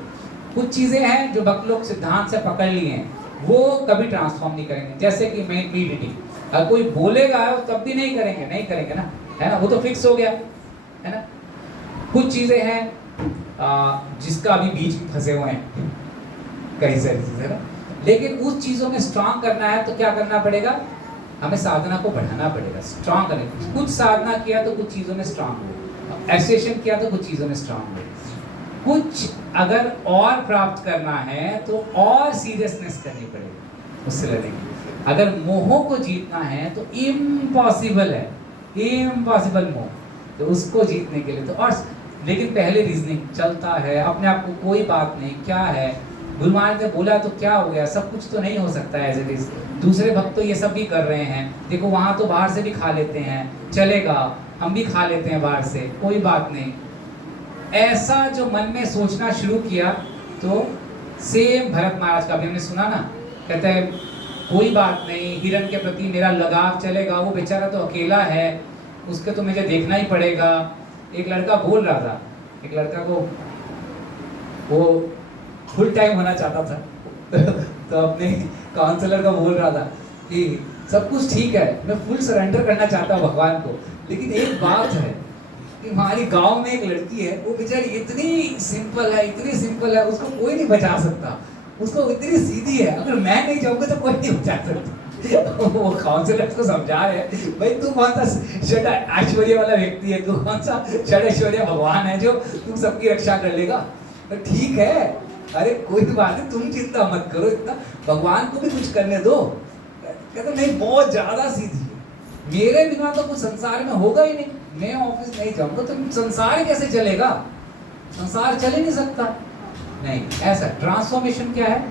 कुछ चीजें हैं जो भक्त लोग सिद्धांत से पकड़ लिए हैं, वो कभी ट्रांसफॉर्म नहीं करेंगे, जैसे कि मीट ईटिंग, अगर कोई बोलेगा तब भी नहीं करेंगे ना, है ना, वो तो फिक्स हो गया है ना। कुछ चीजें हैं जिसका अभी बीच फंसे हुए हैं, कई सारी चीजें ना, लेकिन उस चीजों में स्ट्रांग करना है तो क्या करना पड़ेगा, हमें साधना को बढ़ाना पड़ेगा, स्ट्रांग करने। कुछ साधना किया तो कुछ चीजों में स्ट्रांग हो, एसोसिएशन किया तो कुछ चीजों में स्ट्रांग हो, कुछ अगर और प्राप्त करना है तो और सीरियसनेस करनी पड़ेगी उससे लड़ने की। अगर मोह को जीतना है तो इम्पॉसिबल है, इम्पॉसिबल मोह, तो उसको जीतने के लिए तो और, लेकिन पहले रीजनिंग चलता है अपने आप को, कोई बात नहीं, क्या है गुरु महाराज ने बोला तो क्या हो गया, सब कुछ तो नहीं हो सकता है एज इट इज, दूसरे भक्त तो ये सब भी कर रहे हैं, देखो वहाँ तो बाहर से भी खा लेते हैं, चलेगा हम भी खा लेते हैं बाहर से, कोई बात नहीं। ऐसा जो मन में सोचना शुरू किया तो सेम भरत महाराज का भी हमने सुना ना, कहते हैं कोई बात नहीं, हिरण के प्रति मेरा लगाव चलेगा, वो बेचारा तो अकेला है, उसके तो मुझे देखना ही पड़ेगा। एक लड़का बोल रहा था, एक लड़का को वो फुल टाइम होना चाहता था तो अपने काउंसलर का बोल रहा था कि सब कुछ ठीक है, मैं फुल सरेंडर करना चाहता हूँ भगवान को, लेकिन एक बात है कि हमारी गांव में एक लड़की है, वो बेचारी इतनी सिंपल है, उसको कोई नहीं बचा सकता, उसको इतनी सीधी है, अगर मैं नहीं जाऊंगा तो कोई नहीं बचा सकता। वो काउंसलर को समझा रहे हैं, भाई तू कौन सा षड ऐश्वर्य वाला व्यक्ति है, तू कौन सा षड ऐश्वर्य भगवान है जो तू सबकी रक्षा कर लेगा, तो ठीक है, अरे कोई बात नहीं, तुम चिंता मत करो, इतना भगवान को भी कुछ करने दो। कहते नहीं बहुत ज्यादा सीधी है, मेरे बिना तो कुछ संसार में होगा ही नहीं, मैं ऑफिस नहीं जाऊंगा तो संसार कैसे चलेगा, संसार चल ही नहीं सकता। नहीं, ऐसा ट्रांसफॉर्मेशन क्या है,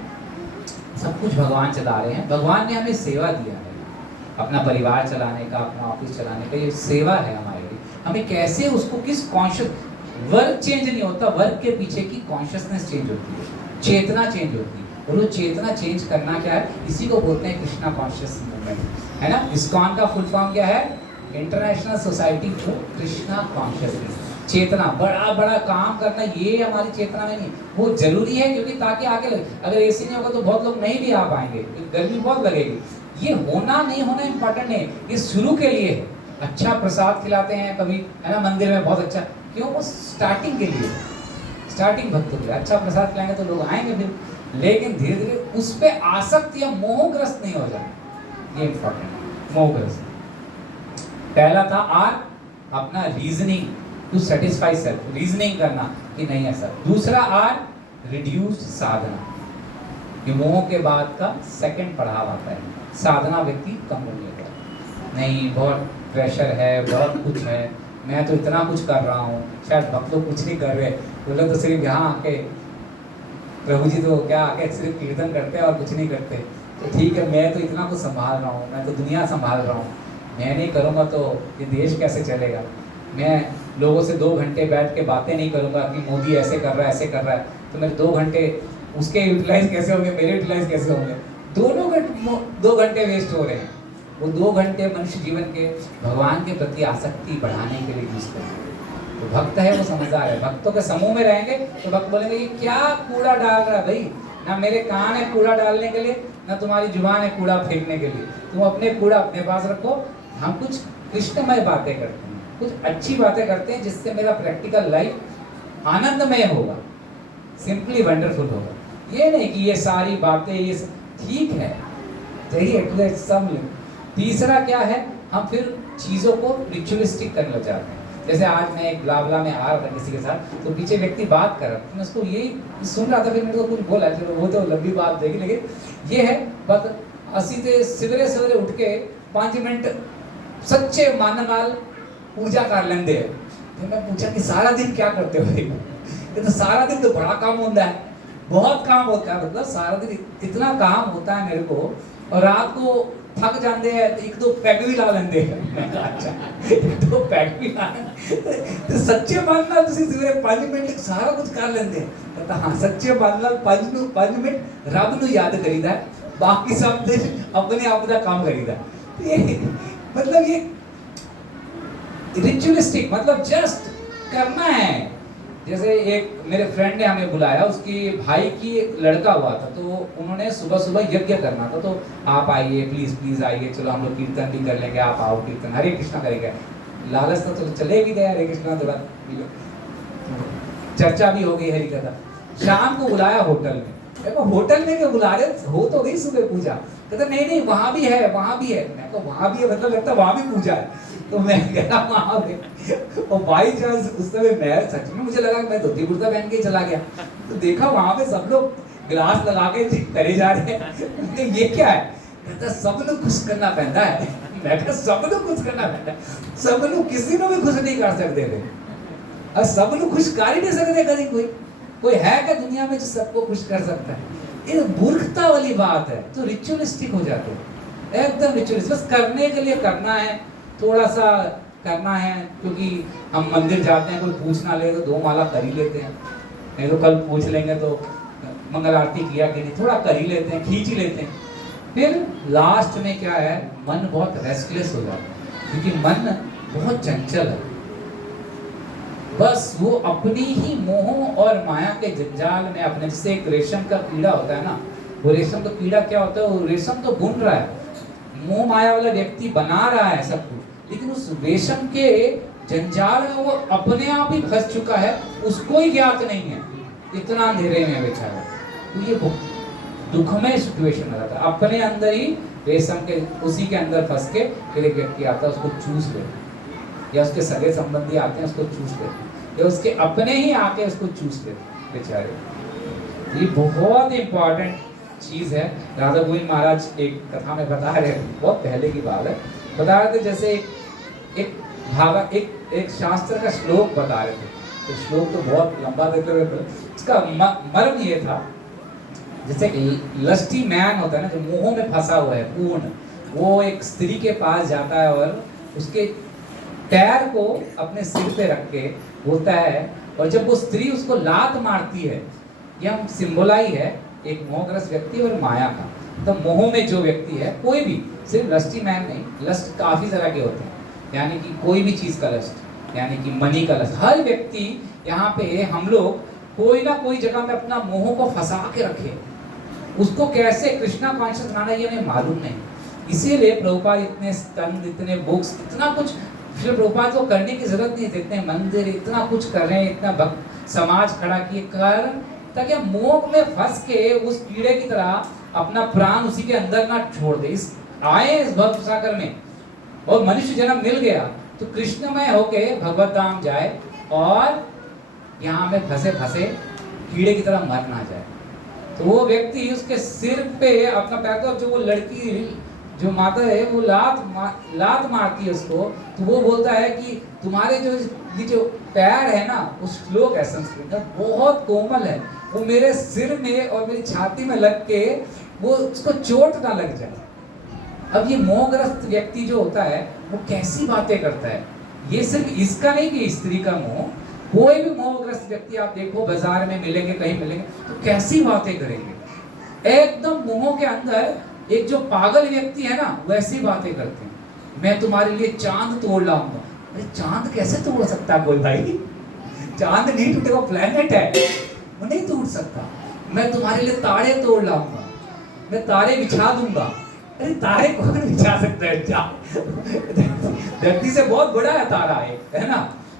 सब कुछ भगवान चला रहे हैं, भगवान ने हमें सेवा दिया है, अपना परिवार चलाने का, अपना ऑफिस चलाने का, ये सेवा है हमारे लिए। हमें कैसे उसको किस कॉन्शियस, वर्क चेंज नहीं होता, वर्क के पीछे की कॉन्शियसनेस चेंज होती है, चेतना चेंज होती है, और वो चेतना चेंज करना क्या है, इसी को बोलते हैं कृष्णा कॉन्शियस मूवमेंट, है ना। इस्कॉन का फुल फॉर्म क्या है, international society for Krishna consciousness. चेतना, बड़ा बड़ा काम करना ये हमारी चेतना में नहीं, वो जरूरी है क्योंकि ताकि आगे लगे, अगर एसी नहीं होगा तो बहुत लोग नहीं भी आ पाएंगे, गर्मी बहुत लगेगी, ये होना नहीं होना इंपॉर्टेंट नहीं, ये शुरू के लिए है। अच्छा प्रसाद खिलाते हैं कभी, है ना, मंदिर में बहुत अच्छा, क्यों, वो स्टार्टिंग के लिए, स्टार्टिंग भक्तों के लिए अच्छा प्रसाद खिलाएंगे तो लोग आएंगे फिर, लेकिन धीरे धीरे उस पर आसक्त या मोहग्रस्त नहीं हो जाए, ये इंपॉर्टेंट। मोहग्रस्त पहला था आर, अपना reasoning to satisfy self, reasoning करना कि नहीं ऐसा। दूसरा आर, रिड्यूस्ड साधना, ये मोह के बाद का सेकंड पड़ाव आता है, साधना व्यक्ति कम हो जाता है, नहीं बहुत प्रेशर है, बहुत कुछ है, मैं तो इतना कुछ कर रहा हूँ, शायद भक्त लोग कुछ नहीं कर रहे, वो लोग तो सिर्फ यहाँ आके, प्रभु जी तो क्या आके सिर्फ कीर्तन करते हैं और कुछ नहीं करते, तो ठीक है, मैं तो इतना कुछ संभाल रहा हूँ, मैं तो दुनिया संभाल रहा हूँ, मैं नहीं करूँगा तो ये देश कैसे चलेगा। मैं लोगों से 2 घंटे बैठ के बातें नहीं करूंगा कि मोदी ऐसे कर रहा है ऐसे कर रहा है, तो मेरे 2 घंटे उसके यूटिलाइज कैसे होंगे, मेरे यूटिलाइज कैसे होंगे? दोनों के 2 घंटे वेस्ट हो रहे हैं। वो 2 घंटे मनुष्य जीवन के भगवान के प्रति आसक्ति बढ़ाने के लिए यूज करें। तो भक्त है वो समझदार है। भक्तों के समूह में रहेंगे तो भक्त बोलेंगे ये क्या कूड़ा डाल रहा है भाई, ना मेरे कान है कूड़ा डालने के लिए, ना तुम्हारी जुबान है कूड़ा फेंकने के लिए, तुम अपने कूड़ा अपने पास रखो। हम कुछ कृष्णमय बातें करते हैं, कुछ अच्छी बातें करते हैं जिससे मेरा प्रैक्टिकल लाइफ आनंदमय होगा, सिंपली वंडरफुल होगा। ये नहीं कि ये सारी बातें ये ठीक है, चाहिए सब। तीसरा क्या है, हम फिर चीज़ों को रिचुअलिस्टिक करने लग जाते हैं। जैसे आज मैं एक ब्लाबला में आ रहा था किसी के साथ, तो पीछे व्यक्ति बात कर रहा था, मैं उसको यही सुन रहा था, फिर मेरे को कुछ बोला, चलो वो तो लंबी बात देगी, लेकिन ये है बस असी ते सवेरे सवेरे उठ के 5 मिनट सच्चे मन नाल पूजा कर लेंदे। फिर मैं पूछा कि सारा दिन क्या करते हो? तो सारा दिन तो बड़ा काम होता है, बहुत काम होता है, मतलब सारा दिन इतना काम होता है मेरे को, और रात को थक जाते हैं, 1-2 पैग भी ला लेंगे। अच्छा 1-2 पैग भी ला तो सच्चे मन नाल तुसीं सवेरे 5 मिनट सारा कुछ कर लेंगे। कहता हाँ, सच्चे मन नाल 5 मिनट रब नूं याद करीदा, बाकी सब दिन अपने आप का काम करीदा। ये मतलब ये रिचुअलिस्टिक, मतलब जस्ट करना है। जैसे एक मेरे फ्रेंड ने हमें बुलाया, उसकी भाई की लड़का हुआ था, तो उन्होंने सुबह सुबह यज्ञ करना था, तो आप आइए प्लीज आइए, चलो हम लोग कीर्तन भी कर लेंगे, आप आओ कीर्तन हरे कृष्णा करेंगे। लालच तो चले भी गए, हरे कृष्णा थोड़ा चर्चा भी हो गई, हरी कथा। शाम को बुलाया होटल में, देखो होटल में क्यों बुला रहे हो तो गई सुबह पूजा। कहता नहीं वहां भी है, वहां भी है। मैं तो वहां भी है मतलब लगता वहां भी पूजा है। तो मैं गया वहां पे, और बाई चांस उस समय मैं सच में मुझे लगा कि मैं धोती कुर्ता पहन के ही चला गया, तो देखा वहां पे सब लोग गिलास लगा के करे जा रहे हैं। ये क्या है? कहता सब लोग खुश करना पैदा है। मैं कहा सब लोग खुश करना पैदा है, सब लोग किसी को भी खुश नहीं कर सकते थे, और सब लोग खुश कर ही नहीं सकते। कभी कोई है क्या दुनिया में जो सबको खुश कर सकता है? ये मूर्खता वाली बात है। तो रिचुअलिस्टिक हो जाते हैं, एकदम रिचुअलिस्टिक, बस करने के लिए करना है, थोड़ा सा करना है, क्योंकि हम मंदिर जाते हैं, कोई पूछ ना ले तो 2 माला कर ही लेते हैं, नहीं तो कल पूछ लेंगे तो मंगल आरती किया कि नहीं, थोड़ा कर ही लेते हैं, खींच ही लेते हैं। फिर लास्ट में क्या है, मन बहुत रेस्टलेस हो जाता है, क्योंकि मन बहुत चंचल है, बस वो अपनी ही मोह और माया के जंजाल में अपने, जैसे एक रेशम का कीड़ा होता है ना, वो रेशम का कीड़ा क्या होता है, वो रेशम तो बुन रहा है, मोह माया वाला व्यक्ति बना रहा है सब कुछ, लेकिन उस रेशम के जंजाल में वो अपने आप ही फंस चुका है, उसको ही ज्ञात नहीं है, इतना अंधेरे में बेचारा। तो ये दुखमय सिचुएशन हो जाता है, अपने अंदर ही रेशम के उसी के अंदर फंस के फिर एक व्यक्ति आता है उसको चूस ले, या उसके सगे संबंधी आते हैं उसको चूस ले, या उसके अपने ही आके उसको चूस ले बेचारे। ये बहुत इंपॉर्टेंट चीज है। राधा गोविंद महाराज एक कथा में बता रहे थे, बहुत पहले की बात है, बता रहे थे जैसे एक शास्त्र का श्लोक बता रहे थे, तो श्लोक तो बहुत लंबा देते हुए, उसका मर्म ये था, जैसे लस्टी मैन होता है ना, जो मोह में फंसा हुआ है पूर्ण, वो एक स्त्री के पास जाता है और उसके पैर को अपने सिर पे रख के बोलता है, और जब वो स्त्री उसको लात मारती है, यह सिंबलाइज है एक मोहग्रस्त व्यक्ति और माया का। तो मोह में जो व्यक्ति है, कोई भी, सिर्फ लस्टी मैन नहीं, लस्ट काफी तरह के होते हैं, यानी कि कोई भी चीज का लस्ट, यानी कि मनी का लस्ट। हर व्यक्ति यहाँ पे हम लोग कोई ना कोई जगह में अपना मोह को फंसा के रखे, उसको कैसे कृष्णा कॉन्शियस बनाना ये हमें मालूम नहीं। इसीलिए प्रभुपाद इतने स्तंभ, इतने बुक्स, इतना कुछ श्री प्रभुपाद को करने की जरूरत नहीं थी, इतने मंदिर, इतना कुछ कर रहे हैं, इतना भक्त समाज खड़ा किए, कारण ताकि हम मोह में फंस के उस कीड़े की तरह अपना प्राण उसी के अंदर ना छोड़ दे। आए इस भक्त सागर में और मनुष्य जन्म मिल गया तो कृष्णमय होके भगवत धाम जाए, और यहाँ में फंसे फंसे कीड़े की तरह मर ना जाए। तो वो व्यक्ति उसके सिर पे अपना पैर, तो जो वो लड़की जो माता है वो लात मारती है उसको, तो वो बोलता है कि तुम्हारे जो पैर है ना, वो श्लोक है संस्कृत का, बहुत कोमल है, वो मेरे सिर में और मेरी छाती में लग के वो उसको चोट ना लग जाए। अब ये मोहग्रस्त व्यक्ति जो होता है वो कैसी बातें करता है, ये सिर्फ इसका नहीं कि स्त्री का मोह, कोई भी मोहग्रस्त व्यक्ति आप देखो बाजार में मिलेंगे, कहीं मिलेंगे तो कैसी बातें करेंगे, एकदम मोह के अंदर एक जो पागल व्यक्ति है ना वैसी बातें करते हैं। मैं तुम्हारे लिए चांद तोड़ लाऊंगा। अरे चांद कैसे तोड़ सकता है कोई भाई? चांद नहीं टूटेगा, प्लेनेट है, वो नहीं टूट सकता। मैं तुम्हारे लिए तारे तोड़ लाऊंगा, मैं तारे बिछा दूंगा। अरे तारे कौन बिछा सकता है? धरती से बहुत बड़ा है तारा, है ना,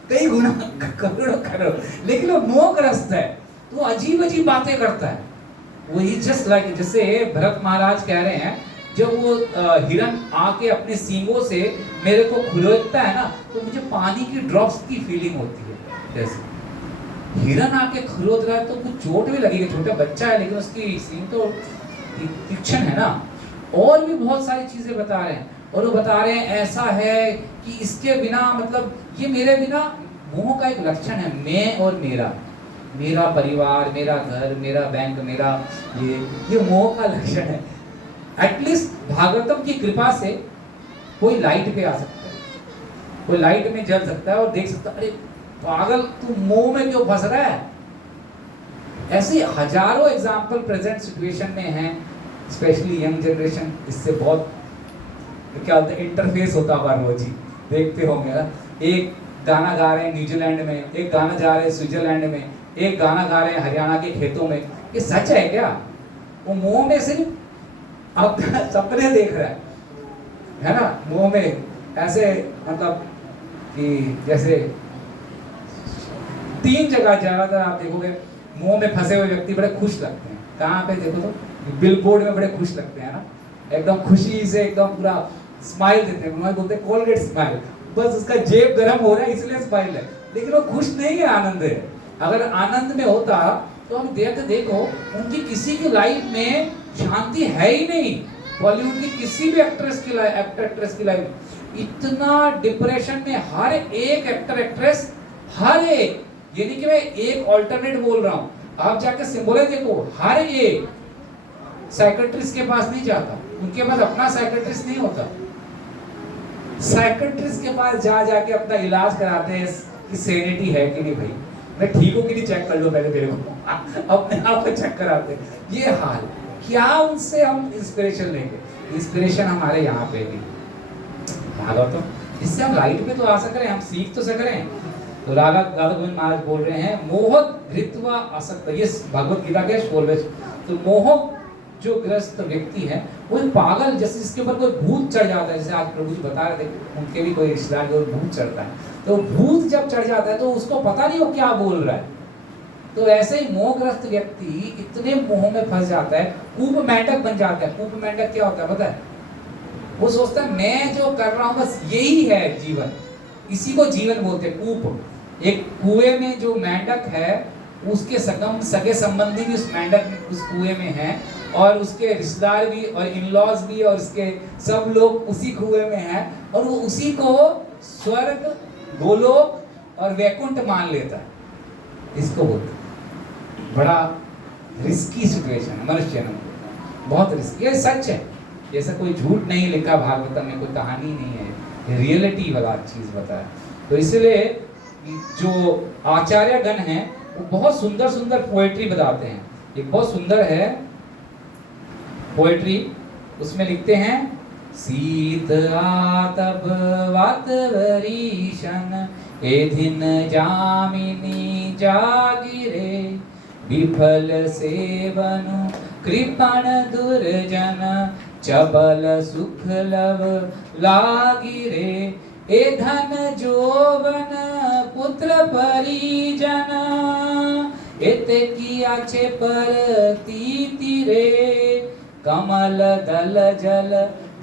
कई गुना करोड़ों करोड़, लेकिन वो मोहग्रस्त है तो अजीब अजीब बातें करता है। वही जस्ट लाइक जैसे भरत महाराज कह रहे हैं, जब वो हिरन आके अपने सींगों से मेरे को खुरोचता है ना तो मुझे पानी की ड्रॉप्स की फीलिंग होती है। जैसे हिरन आके खुरोच रहा है तो कुछ चोट भी लगेगी, छोटा बच्चा है लेकिन उसकी सींग तो तीक्ष्ण है ना। और भी बहुत सारी चीजें बता रहे हैं, और वो बता रहे हैं ऐसा है कि इसके बिना, मतलब ये मेरे बिना, मोह का एक लक्षण है, मैं और मेरा, मेरा परिवार, मेरा घर, मेरा बैंक, मेरा ये मोह का लक्षण है। एटलीस्ट भागवतम की कृपा से कोई लाइट पे आ सकता है, कोई लाइट में जल सकता है और देख सकता है, अरे पागल तू मोह में क्यों फंस रहा है। ऐसे हजारों एग्जाम्पल प्रेजेंट सिचुएशन में हैं, स्पेशली यंग जनरेशन इससे बहुत क्या होता है, इंटरफेस होता होगा रोज ही, देखते होंगे ना। एक गाना गा रहे हैं न्यूजीलैंड में, एक गाना जा रहे हैं स्विट्जरलैंड में, एक गाना गा रहे हैं हरियाणा के खेतों में। ये सच है क्या? वो मोह में सिर्फ अपना सपने देख रहा है ना, मोह में ऐसे, मतलब कि जैसे 3 जगह ज्यादातर आप देखोगे मोह में फंसे हुए व्यक्ति बड़े खुश लगते हैं। कहाँ पे देखो तो बिलबोर्ड में बड़े खुश लगते हैं ना, एकदम खुशी से एकदम पूरा स्माइल देते हैं, उन्होंने बोलते हैं कोलगेट स्माइल, बस उसका जेब गर्म हो रहा है इसलिए स्माइल है, लेकिन वो खुश नहीं है, आनंद है। अगर आनंद में होता तो हम देखो उनकी किसी की लाइफ में शांति है ही नहीं। बॉलीवुड की किसी भी एक्ट्रेस की लाइफ इतना डिप्रेशन में, हर एक एक्टर एक्ट्रेस, हर एक, ये नहीं कि मैं एक ऑल्टरनेट बोल रहा हूँ, आप जाके सिंबल देखो, हर एक साइकेट्रिस्ट के पास नहीं जाता, उनके पास अपना साइकेट्रिस्ट नहीं होता, साइकेट्रिस्ट के पास जा जाके अपना इलाज कराते हैं कि सेनिटी है कि नहीं, भाई मैं ठीक हूँ कि नहीं चेक कर लो पहले मेरे को, अपने आप को चेक कराते हैं। ये हाल, क्या उनसे हम इंस्पिरेशन लेंगे? इंस्पिरेशन हमारे यहाँ पे भी भागवतम, इससे हम लाइट पे तो आ सक रहे हैं, हम सीख तो सक रहे हैं। तो राधा गोविंद महाराज बोल रहे हैं मोह धृत्वा आसक्त, ये भगवत गीता के 16वें। तो मोह जो ग्रस्त व्यक्ति है वो पागल, जैसे जिसके ऊपर कोई भूत चढ़ जाता है, जैसे आज प्रभु जी बता रहे थे उनके भी कोई रिश्तेदार के भूत चढ़ता है, तो भूत जब चढ़ जाता है तो उसको पता नहीं वो क्या बोल रहा है। तो ऐसे ही मोहग्रस्त व्यक्ति इतने मोह में फंस जाता है, कूप मेंढक बन जाता है। कूप मेंढक क्या होता है पता है? वो सोचता है मैं जो कर रहा हूँ बस यही है जीवन, इसी को जीवन बोलते हैं। कूप, एक कुएं में जो मेंढक है उसके सगे संबंधी भी उस मेंढक उस कुएं में हैं, और उसके रिश्तेदार भी और इन-लॉज भी और उसके सब लोग उसी कुएं में हैं, और वो उसी को स्वर्ग, गोलोक और वैकुंठ मान लेता है। इसको बोलते हैं बड़ा रिस्की सिचुएशन है मनुष्य में, बहुत रिस्की। ये सच है, जैसा कोई झूठ नहीं लिखा भागवतम में, कोई कहानी नहीं है, रियलिटी वाला चीज बताया। तो इसलिए जो आचार्य गण हैं वो बहुत सुंदर सुंदर पोएट्री बताते हैं। एक बहुत सुंदर है पोएट्री, उसमें लिखते हैं शीत आतप वातवरीशन एधिन जामिनी जागिरे विफल सेवनु कृपण दुर्जन चबल सुख लव लागिरे ए धन जोवन पुत्र परिजन एत किया छे परती रे कमल दल जल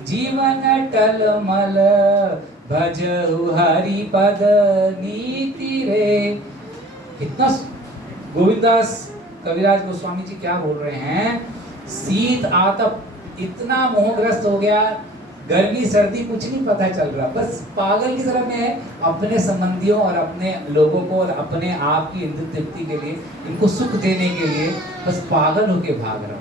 जीवन टलमल भजहु हरि पद नीति रे। कितना गोविंदास कविराज गोस्वामी जी क्या बोल रहे हैं? शीत आतप, इतना मोहग्रस्त हो गया, गर्मी सर्दी कुछ नहीं पता चल रहा, बस पागल की तरह में अपने संबंधियों और अपने लोगों को और अपने आप की इंद्र तृप्ति के लिए, इनको सुख देने के लिए बस पागल होके भाग रहा,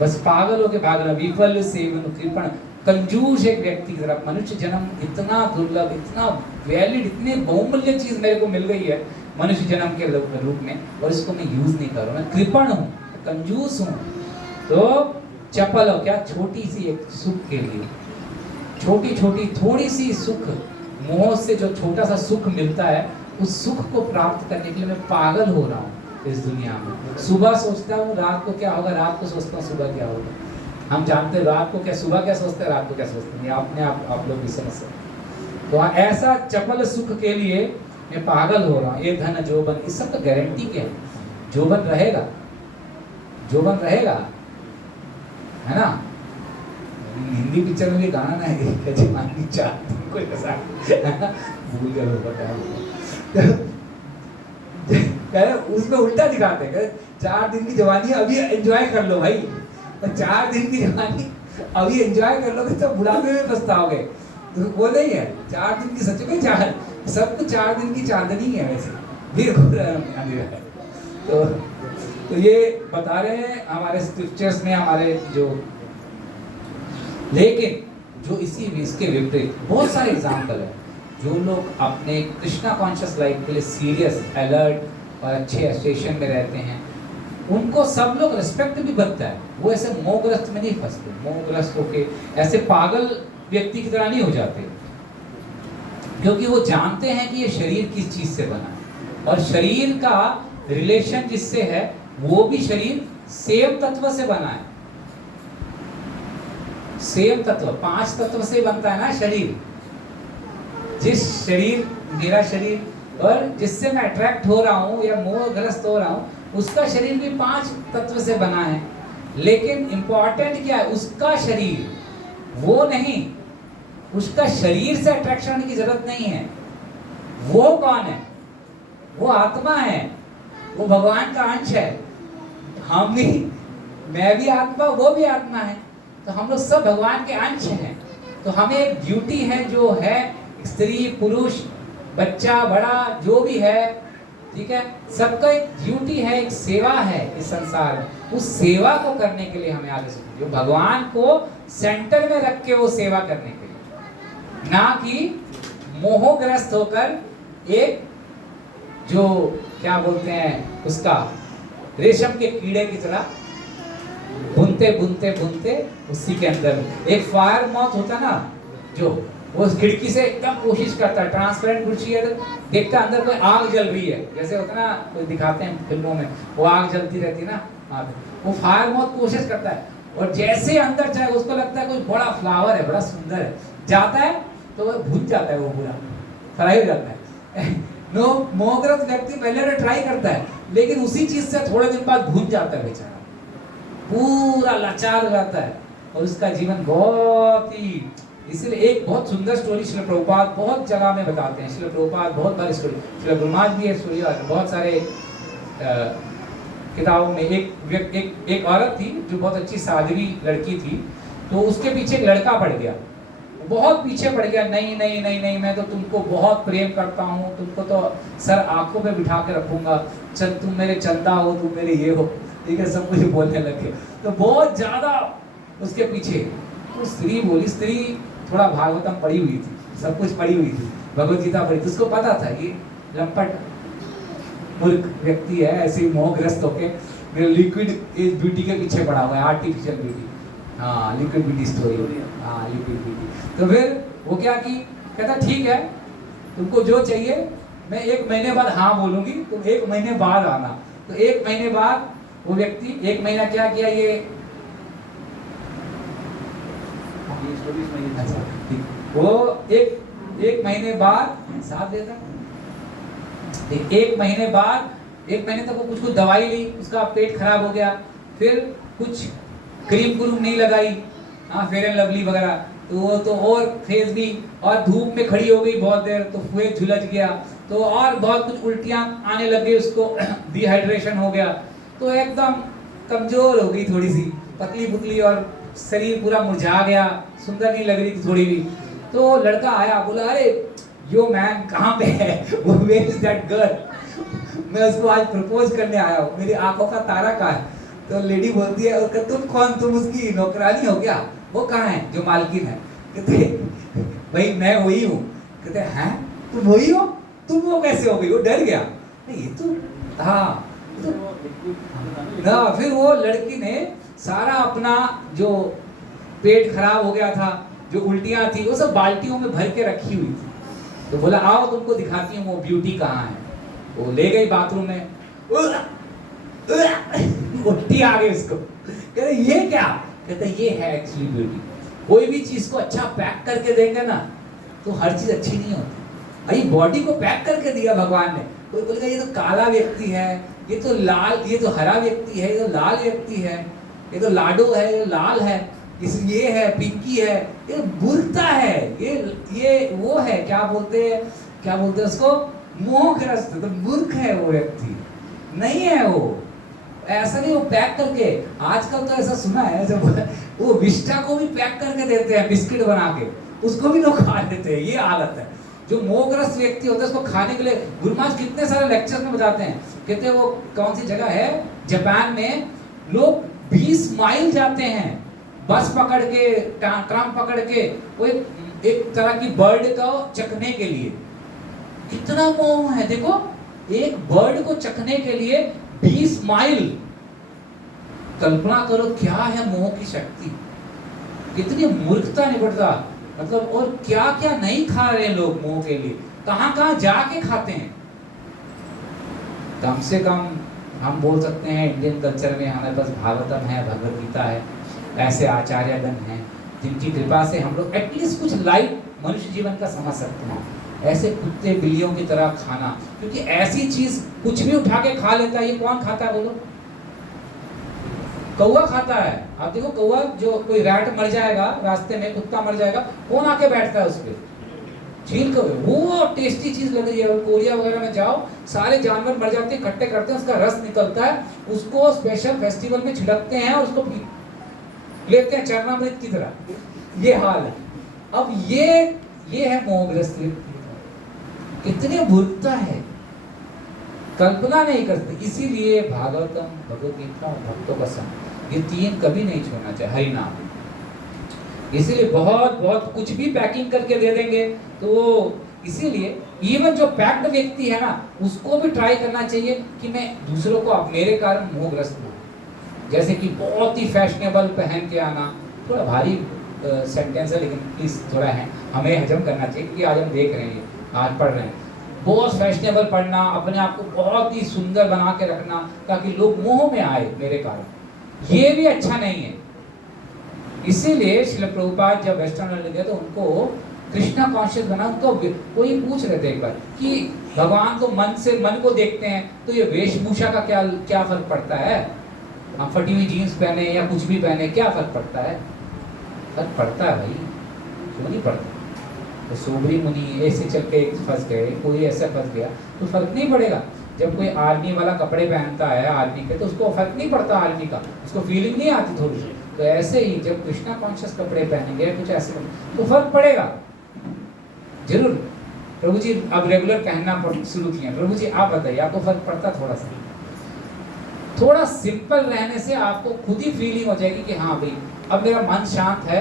बस पागल होके भाग रहा। विफल सेवन कृपण, कंजूस एक व्यक्ति की तरफ। मनुष्य जन्म इतना दुर्लभ, इतना वैलिड, इतने बहुमूल्य चीज मेरे को मिल गई है मनुष्य जन्म के रूप में, और इसको मैं यूज नहीं कर रहा हूँ। मैं कृपण हूँ, कंजूस हूँ, तो चपल हो क्या, छोटी सी एक सुख के लिए, छोटी छोटी थोड़ी सी सुख, मोह से जो छोटा सा सुख मिलता है, उस सुख को प्राप्त करने के लिए मैं पागल हो रहा हूँ इस दुनिया में। सुबह सोचता हूँ रात को क्या होगा, रात को सोचता हूँ सुबह क्या होगा। हम जानते हैं रात को क्या, सुबह क्या सोचते हैं, रात को क्या सोचते हैं, अपने आप लोग भी समझ सकते। तो ऐसा चपल सुख के लिए मैं पागल हो रहा हूँ। ये धन जोबन, इस सब का गारंटी क्या है? जोबन रहेगा, जोबन रहेगा, है ना। हिंदी पिक्चर में भी गाना ना है जवानी चाहती कोई ऐसा भूल गया लोग उसमें उल्टा दिखाते हैं, 4 दिन की जवानी अभी एंजॉय कर लो भाई, और 4 दिन की जवानी अभी एंजॉय कर लोगे तो बुढ़ापे में पछताओगे। तो वो नहीं है, 4 दिन की, सच में 4 सब कुछ 4 दिन की चांदनी है वैसे भी। तो ये बता रहे हैं हमारे स्क्रिप्चर्स में, हमारे जो, लेकिन जो इसके विपरीत बहुत सारे एग्जाम्पल है। जो लोग अपने कृष्णा कॉन्शियस लाइफ के लिए सीरियस, अलर्ट और अच्छे एसोसिएशन में रहते हैं, उनको सब लोग रिस्पेक्ट भी बनता है। वो ऐसे मोहग्रस्त में नहीं फंसते, मोहग्रस्त होके ऐसे पागल व्यक्ति की तरह नहीं हो जाते, क्योंकि वो जानते हैं कि ये शरीर किस चीज से बना है, और शरीर का रिलेशन जिससे है वो भी शरीर सेम तत्व से बना है। सेम तत्व, 5 तत्व से बनता है ना शरीर। जिस शरीर, मेरा शरीर और जिससे मैं अट्रैक्ट हो रहा हूँ या मोहग्रस्त हो रहा हूँ, उसका शरीर भी 5 तत्व से बना है। लेकिन इंपॉर्टेंट क्या है, उसका शरीर, वो नहीं, उसका शरीर से अट्रैक्शन की जरूरत नहीं है। वो कौन है? वो आत्मा है, वो भगवान का अंश है। हम भी, मैं भी आत्मा, वो भी आत्मा है, तो हम लोग सब भगवान के अंश हैं। तो हमें एक ड्यूटी है, जो है स्त्री पुरुष बच्चा बड़ा जो भी है, ठीक है, सबका एक ड्यूटी है, एक सेवा है इस संसार में। उस सेवा को करने के लिए हमें आगे से, जो भगवान को सेंटर में रख के वो सेवा करने के लिए, ना कि मोहग्रस्त होकर एक जो क्या बोलते हैं उसका, रेशम के कीड़े की तरह बुनते बुनते बुनते उसी के अंदर। एक फायर मॉथ होता ना, जो वो खिड़की से एकदम कोशिश करता है, ट्रांसपेरेंट कुर्सी है, देखता है अंदर कोई आग जल रही है, जैसे होता है ना, कोई दिखाते हैं फिल्मों में, वो आग जलती रहती है ना, वो फायर मॉथ कोशिश करता है, और जैसे अंदर जाए उसको लगता है कोई बड़ा फ्लावर है, बड़ा सुंदर है, जाता है तो वो भून जाता है, वो पूरा फ्राई हो जाता है। नो, मोहग्रस्त व्यक्ति पहले तो ट्राई करता है, लेकिन उसी चीज से थोड़े दिन बाद भून जाता है बेचारा, पूरा लाचार हो जाता है, और उसका जीवन बहुत ही, इसलिए एक बहुत सुंदर स्टोरी श्रील प्रभुपाद बहुत जगह में बताते हैं। श्रील प्रभुपाद बहुत बार स्टोरी, श्रील गुरुमाज भी है स्टोरी, बहुत सारे किताबों में। एक औरत थी जो बहुत अच्छी साध्वी लड़की थी, तो उसके पीछे एक लड़का पड़ गया, बहुत पीछे पड़ गया, नहीं नहीं नहीं नहीं, मैं तो तुमको बहुत प्रेम करता हूँ, तुमको तो सर आंखों पे बिठा के रखूंगा, चल तुम मेरे चंदा हो, तुम मेरे ये हो, ठीक है, सब कुछ बोलने लगे, तो बहुत ज्यादा उसके पीछे। तो स्त्री बोली, स्त्री थोड़ा भागवतम पढ़ी हुई थी, सब कुछ पढ़ी हुई थी, भगवत गीता पढ़ी थी, उसको पता था ये लंपट मूर्ख व्यक्ति है, ऐसे मोहग्रस्त होके लिक्विड एज ब्यूटी के पीछे पड़ा हुआ है, आर्टिफिशियल ब्यूटी, हाँ लिक्विड ब्यूटी स्टोरी, हाँ लिक्विड ब्यूटी। तो फिर वो क्या की, कहता ठीक है तुमको जो चाहिए मैं 1 महीने बाद हाँ बोलूंगी, तुम 1 महीने बाद आना। तो 1 महीने बाद वो व्यक्ति, 1 महीना क्या किया, ये अच्छा, वो एक महीने बाद साथ देता, 1 महीने बाद, 1 महीने तक वो कुछ दवाई ली, उसका पेट खराब हो गया, फिर कुछ क्रीम क्रूम नहीं लगाई, हाँ फेयर एंड लवली वगैरह, तो वो तो और फेस भी, और धूप में खड़ी हो गई बहुत देर, तो फेस झुलस गया, तो और बहुत कुछ उल्टियां आने लगी उसको, डिहाइड्रेशन हो गया, तो एकदम कमजोर हो गई, थोड़ी सी पतली पुतली, और शरीर पूरा मुरझा गया, सुंदर नहीं लग रही थी थोड़ी भी। तो लड़का आया, बोला अरे यो मैन कहाँ पे है, वो वेयर इज दैट गर्ल, मैं उसको आज प्रपोज करने आया हूँ, मेरी आंखों का तारा कहाँ है। तो लेडी बोलती है, तुम कौन, तुम उसकी नौकरानी हो क्या? वो कहाँ है जो मालकिन है? कहते भाई मैं वही हूँ। कहते हैं तुम वही हो? तुम वो कैसे हो गई? वो डर गया, नहीं ये तो हाँ तो ना। फिर वो लड़की ने सारा अपना जो पेट खराब हो गया था, जो उल्टियां थी, वो सब बाल्टियों में भर के रखी हुई थी। तो बोला आओ तुमको दिखाती हूँ वो ब्यूटी कहाँ है। वो ले गई बाथरूम में, उल्टी आ गई उसको। कहते ये क्या? कहते ये है एक्चुअली ब्यूटी। कोई भी चीज को अच्छा पैक करके देंगे ना तो हर चीज अच्छी नहीं होती। अरे बॉडी को पैक करके दिया भगवान ने। कोई बोलेगा ये तो काला व्यक्ति है, ये तो लाल, ये तो हरा व्यक्ति है, ये तो लाल व्यक्ति है, ये तो लाडो है, ये लाल है, ये है पिंकी है। ये मूर्खता है, ये वो है, क्या बोलते हैं उसको, मोहग्रस्त। तो मूर्ख है वो व्यक्ति, नहीं है वो। ऐसा नहीं, वो पैक करके, आजकल तो ऐसा सुना है जब वो विष्टा को भी पैक करके देते हैं बिस्किट बना के, उसको भी लोग खा लेते हैं। ये हालत है। जो मोहग्रस्त व्यक्ति होता है उसको खाने के लिए गुरु महाराज कितने सारे लेक्चर में बताते हैं। कहते हैं वो कौन सी जगह है जापान में, लोग 20 माइल जाते हैं बस पकड़ के, ट्राम पकड़ के, वो एक तरह की बर्ड को चखने के लिए। कितना मोह है देखो, एक बर्ड को चखने के लिए 20 माइल। कल्पना करो क्या है मोह की शक्ति, कितनी मूर्खता निपटता। मतलब और क्या क्या नहीं खा रहे लोग मोह के लिए, कहां जाके खाते हैं। कम से कम हम बोल सकते हैं इंडियन कल्चर में हमारे पास भागवतम है, भगवद गीता है, ऐसे आचार्यगण हैं जिनकी कृपा से हम लोग एटलीस्ट कुछ लाइट मनुष्य जीवन का समझ सकते हैं। ऐसे कुत्ते बिल्लियों की तरह खाना, क्योंकि ऐसी चीज कुछ भी उठा के खा लेता है। ये कौन खाता है बोलो? कौवा खाता है। आप देखो कौवा, जो कोई रैट मर जाएगा रास्ते में, कुत्ता मर जाएगा, कौन आके बैठता है उस पे? छील कर। वो टेस्टी चीज लग रही है। कोरिया वगैरह में जाओ, सारे जानवर मर जाते हैं, इकट्ठे करते हैं, उसका रस निकलता है, उसको स्पेशल फेस्टिवल में छिड़कते हैं और उसको लेते हैं चरणामृत की तरह। ये हाल है। अब ये है मोहग्रस्त। कितनी मूर्खता है, कल्पना नहीं करते। इसीलिए भागवतम, भगवद गीता और भक्तों का संग, ये तीन कभी नहीं छोड़ना चाहिए। हरि नाम। इसीलिए बहुत कुछ भी पैकिंग करके दे देंगे तो, इसीलिए इवन जो पैक्ड व्यक्ति है ना, उसको भी ट्राई करना चाहिए कि मैं दूसरों को अब मेरे कारण मोहग्रस्त ना। जैसे कि बहुत ही फैशनेबल पहन के आना, थोड़ा भारी सेंटेंस है लेकिन प्लीज थोड़ा है, हमें हजम करना चाहिए क्योंकि आज हम देख रहे हैं, आज पढ़ रहे हैं। बहुत फैशनेबल पढ़ना, अपने आप को बहुत ही सुंदर बना के रखना ताकि लोग मोह में आए मेरे कारण, ये भी अच्छा नहीं है। इसीलिए श्रील प्रभुपाद जब वेस्टर्न वर्ल्ड गए तो उनको कृष्णा कॉन्शियस बना। उनको कोई पूछ रहे थे एक बार कि भगवान को मन को देखते हैं तो ये वेशभूषा का क्या फर्क पड़ता है? हम फटी हुई जीन्स पहने या कुछ भी पहने, क्या फर्क पड़ता है? फर्क पड़ता है भाई, क्यों नहीं पड़ता? तो सोबरी मुनि ऐसे चल के फंस गए, कोई ऐसा फंस गया तो फर्क नहीं पड़ेगा। जब कोई आर्मी वाला कपड़े पहनता है आर्मी के, तो उसको फर्क नहीं पड़ता आर्मी का, उसको फीलिंग नहीं आती थोड़ी सी। तो ऐसे ही जब कृष्णा कॉन्शियस कपड़े पहनेंगे कुछ ऐसे तो फर्क पड़ेगा जरूर। प्रभु जी अब रेगुलर पहनना शुरू किए, प्रभु जी आप बताइए आपको फर्क पड़ता? थोड़ा सा, थोड़ा सिंपल रहने से आपको खुद ही फीलिंग हो जाएगी कि हाँ भाई अब मेरा मन शांत है,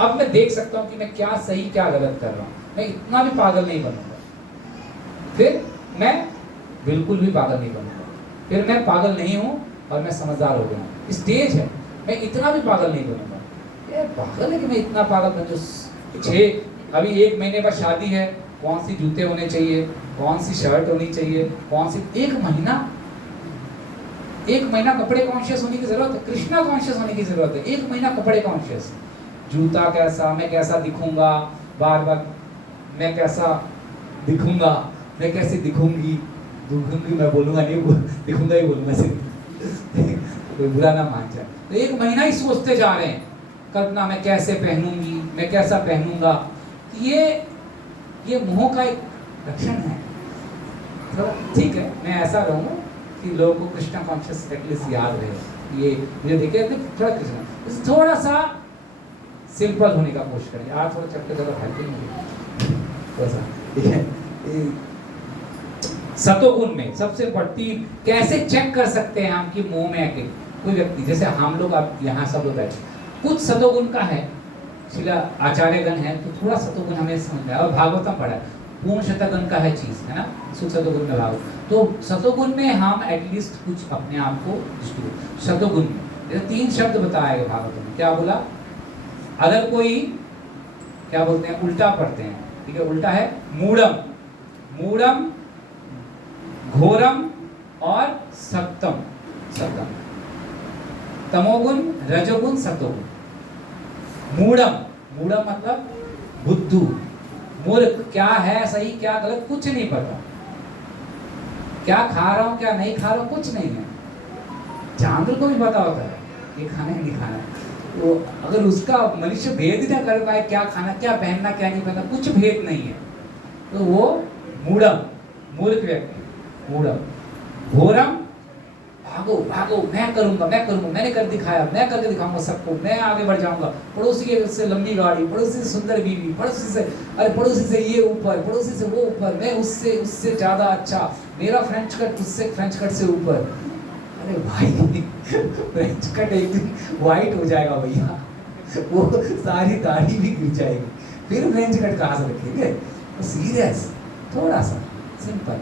अब मैं देख सकता हूँ कि मैं क्या सही क्या गलत कर रहा हूँ, मैं इतना भी पागल नहीं बनूंगा, फिर मैं बिल्कुल भी पागल नहीं बनूंगा, फिर मैं पागल नहीं हूँ और मैं समझदार हो गया हूँ। स्टेज है, मैं इतना भी पागल नहीं बनूंगा। ये पागल है कि मैं इतना पागल बन जो अभी 1 महीने बाद शादी है, कौन सी जूते होने चाहिए, कौन सी शर्ट होनी चाहिए, कौन सी 1 महीना कपड़े कॉन्शियस होने की जरूरत है, कृष्णा कॉन्शियस होने की जरूरत है। 1 महीना कपड़े कॉन्शियस, जूता कैसा, मैं कैसा दिखूंगा, बार बार मैं कैसा दिखूंगा, मैं कैसे दिखूंगी मैं बोलूंगा नहीं, दिखूंगा ही बोलूंगा सिर्फ कोई बुरा ना मान जाए। तो 1 महीना ही सोचते जा रहे हैं कल्पना, मैं कैसे पहनूंगी, मैं कैसा पहनूंगा। ये मोह का एक लक्षण है। तो ठीक है, मैं ऐसा रहूंगा कि लोगों को कृष्णा कॉन्शियस एटलीस्ट याद रहे। ये मुझे देखे थोड़ा कृष्णा, थोड़ा सा सिंपल होने का कोशिश करें यार, थोड़ा चक्कर ज़्यादा हल्के नहीं वैसा। ठीक है, सतोगुण में सबसे बढ़ती कैसे चेक कर सकते हैं हम कि मोह में आके कोई व्यक्ति, जैसे हम लोग अब यहाँ सब लोग बैठे, कुछ सतोगुण का है शिला आचार्यगण है तो थोड़ा सतोगुण हमें समझ में आया। और भागवतम पढ़ा है, पूर्ण शतगुण का है चीज, है ना, सुख सतोगुण में भागवत। तो सतोगुण में हम एटलीस्ट कुछ अपने आप को सतोगुण में जैसे 3 शब्द बताया गया भागवत में। क्या बोला? अगर कोई क्या बोलते हैं, उल्टा पढ़ते हैं, ठीक है, उल्टा है मूढ़म, मूढ़म, घोरम और सप्तम, सप्तम, तमोगुण, रजोगुण, सतोगुण। मूढ़म, मूढ़म मतलब बुद्धू, मूर्ख, क्या है सही क्या गलत कुछ नहीं पता, क्या खा रहा हूं क्या नहीं खा रहा हूं कुछ नहीं है। जानवर को भी पता होता है ये खाना है नहीं खाना है, वो अगर उसका मनुष्य भेद ही ना कर पाए क्या खाना क्या पहनना क्या नहीं पहनना, कुछ भेद नहीं है, तो वो मूढ़म, मूर्ख व्यक्ति, मूढ़म। घोरम, भागो भागो, मैं करूंगा मैं करूंगा, मैंने कर दिखाया, मैं करके दिखाऊंगा सबको, मैं आगे बढ़ जाऊंगा, पड़ोसी के से लंबी गाड़ी, पड़ोसी से सुंदर बीवी, पड़ोसी से अरे पड़ोसी से ये ऊपर, पड़ोसी से वो ऊपर, मैं उससे उससे ज्यादा अच्छा, मेरा फ्रेंच कट उससे फ्रेंच कट से ऊपर। अरे भाई फ्रेंच कट एक दिन व्हाइट हो जाएगा भैया, वो सारी दाढ़ी भी गिर जाएगी, फिर फ्रेंच कट कहाँ से रखेंगे? सीरियस, थोड़ा सा सिंपल,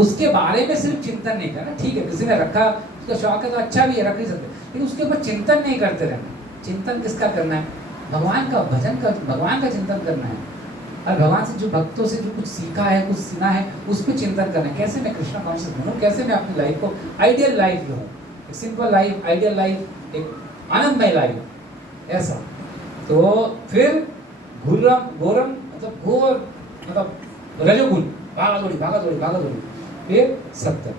उसके बारे में सिर्फ चिंतन नहीं करना। ठीक है, किसी ने रखा, उसका शौक है तो अच्छा भी है, रख नहीं सकते, लेकिन उसके ऊपर चिंतन नहीं करते रहना। चिंतन किसका करना है? भगवान का भजन का, भगवान का चिंतन करना है, और भगवान से जो भक्तों से जो कुछ सीखा है कुछ सुना है उस पर चिंतन करना है। कैसे मैं कृष्णा कॉन्शियस बनूं, कैसे मैं अपनी लाइफ को आइडियल लाइफ लूं, एक सिंपल लाइफ, आइडियल लाइफ, एक आनंदमय लाइफ, ऐसा। तो फिर घोरम, घोरम मतलब घोर मतलब रजोगुण, भागा दौड़ी भागा दौड़ी भागा दौड़ी। फिर सत्तम,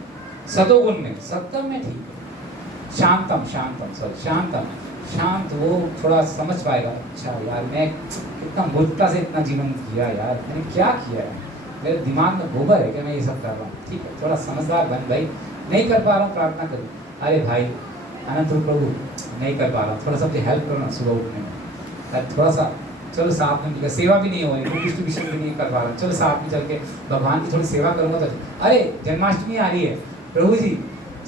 सतोगुण में, सत्तम में ठीक है, शांतम, शांतम सॉरी शांतम, शांत, वो थोड़ा समझ पाएगा, अच्छा यार मैं कितना मूर्खता से इतना जीवन जिया यार, मैंने क्या किया है, मेरे दिमाग में गोबर है कि मैं ये सब कर रहा हूँ, ठीक है, थोड़ा समझदार बन भाई, नहीं कर पा रहा हूँ प्रार्थना करूँ, अरे भाई अनंत प्रभु नहीं कर पा रहा हूँ, थोड़ा सा हेल्प करो ना सुबह उठने में, थोड़ा सा चलो साथ में, सेवा भी नहीं हो रही, डिस्ट्रीब्यूशन भी नहीं कर पा रहा, चलो साथ में चल के भगवान की थोड़ी सेवा करूँगा तो, अरे जन्माष्टमी आ रही है प्रभु जी,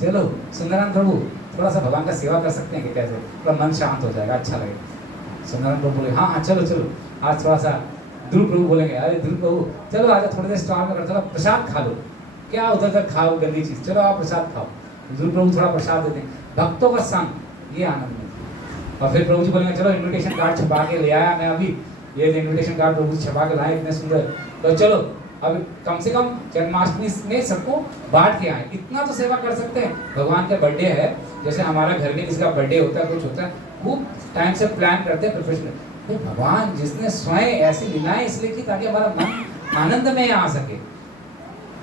चलो सुंदरानंद प्रभु थोड़ा सा भगवान का सेवा कर सकते हैं कि कैसे, थोड़ा मन शांत हो जाएगा, अच्छा लगेगा। सुंदरानंद प्रभु बोले हाँ हाँ चलो चलो, आज थोड़ा सा ध्रुव प्रभु बोलेंगे, अरे ध्रुव प्रभु चलो आज थोड़ी देर स्टॉल में थोड़ा प्रसाद खा लो, क्या उधर तक खाओ गंदी चीज़, चलो आप प्रसाद खाओ, ध्रुव प्रभु थोड़ा प्रसाद देते हैं, भक्तों का संग, ये आनंद है। और फिर प्रभु जी बोलेंगे चलो इन्विटेशन कार्ड छपा के ले आया मैं अभी, ये इन्विटेशन कार्ड प्रभु छपा के लाए इतने सुंदर, तो चलो अब कम से कम जन्माष्टमी में सबको बांट के आए, इतना तो सेवा कर सकते हैं। भगवान का बर्थडे है, जैसे हमारा घर में किसी का बर्थडे होता है कुछ होता है, खूब टाइम से प्लान करते हैं प्रोफेशनल, तो भगवान जिसने स्वयं ऐसी लीलाएं इसलिए की ताकि हमारा मन आनंद में आ सके,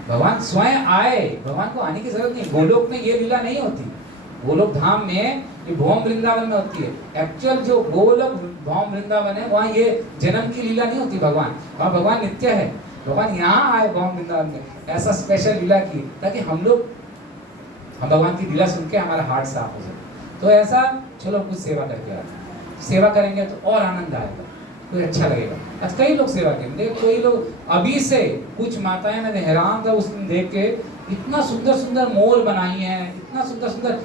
भगवान स्वयं आए, भगवान को आने की जरूरत नहीं, गोलोक में ये लीला नहीं होती, गोलोक धाम में ये भौम वृंदावन में होती है, एक्चुअल जो गोलोक भौम वृंदावन है वहाँ ये जन्म की लीला नहीं होती, भगवान वहाँ भगवान नित्य है, भगवान यहाँ आए भौम वृंदावन में, ऐसा स्पेशल लीला की ताकि हम भगवान की लीला सुन के हमारा हार्ट साफ हो जाए। तो ऐसा चलो कुछ सेवा करके आते, सेवा करेंगे तो और आनंद आएगा, तो अच्छा लगेगा। आज कई लोग सेवा करेंगे, कोई लोग अभी से कुछ माताएं, मैंने हैरान था उसने देख के, इतना सुंदर सुंदर मोर बनाई हैं, इतना सुंदर सुंदर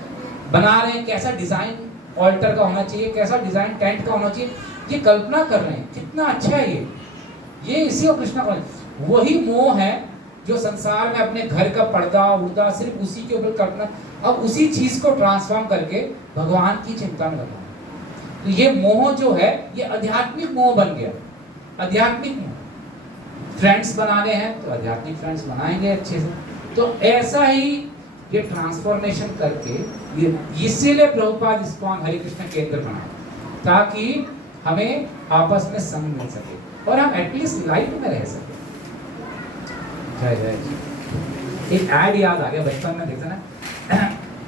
बना रहे हैं, कैसा डिजाइन ऑल्टर का होना चाहिए, कैसा डिजाइन टेंट का होना चाहिए, ये कल्पना कर रहे हैं, कितना अच्छा है ये इसी को कृष्णा को, वही मोह है जो संसार में अपने घर का पर्दा उड़दा सिर्फ उसी के ऊपर कल्पना, अब उसी चीज को ट्रांसफॉर्म करके भगवान की चिंता में लगा, तो ये मोह जो है ये आध्यात्मिक मोह बन गया, आध्यात्मिक मोह। फ्रेंड्स बनाने हैं तो आध्यात्मिक फ्रेंड्स बनाएंगे अच्छे से, तो ऐसा ही ये ट्रांसफॉर्मेशन करके, ये इसीलिए प्रभुपाद इस्कॉन हरे कृष्ण केंद्र बनाए, ताकि हमें आपस में संग मिल सके और हम एटलीस्ट लाइफ में रह सके। जय जय। एक ऐड याद आ गया, बचपन में देखते ना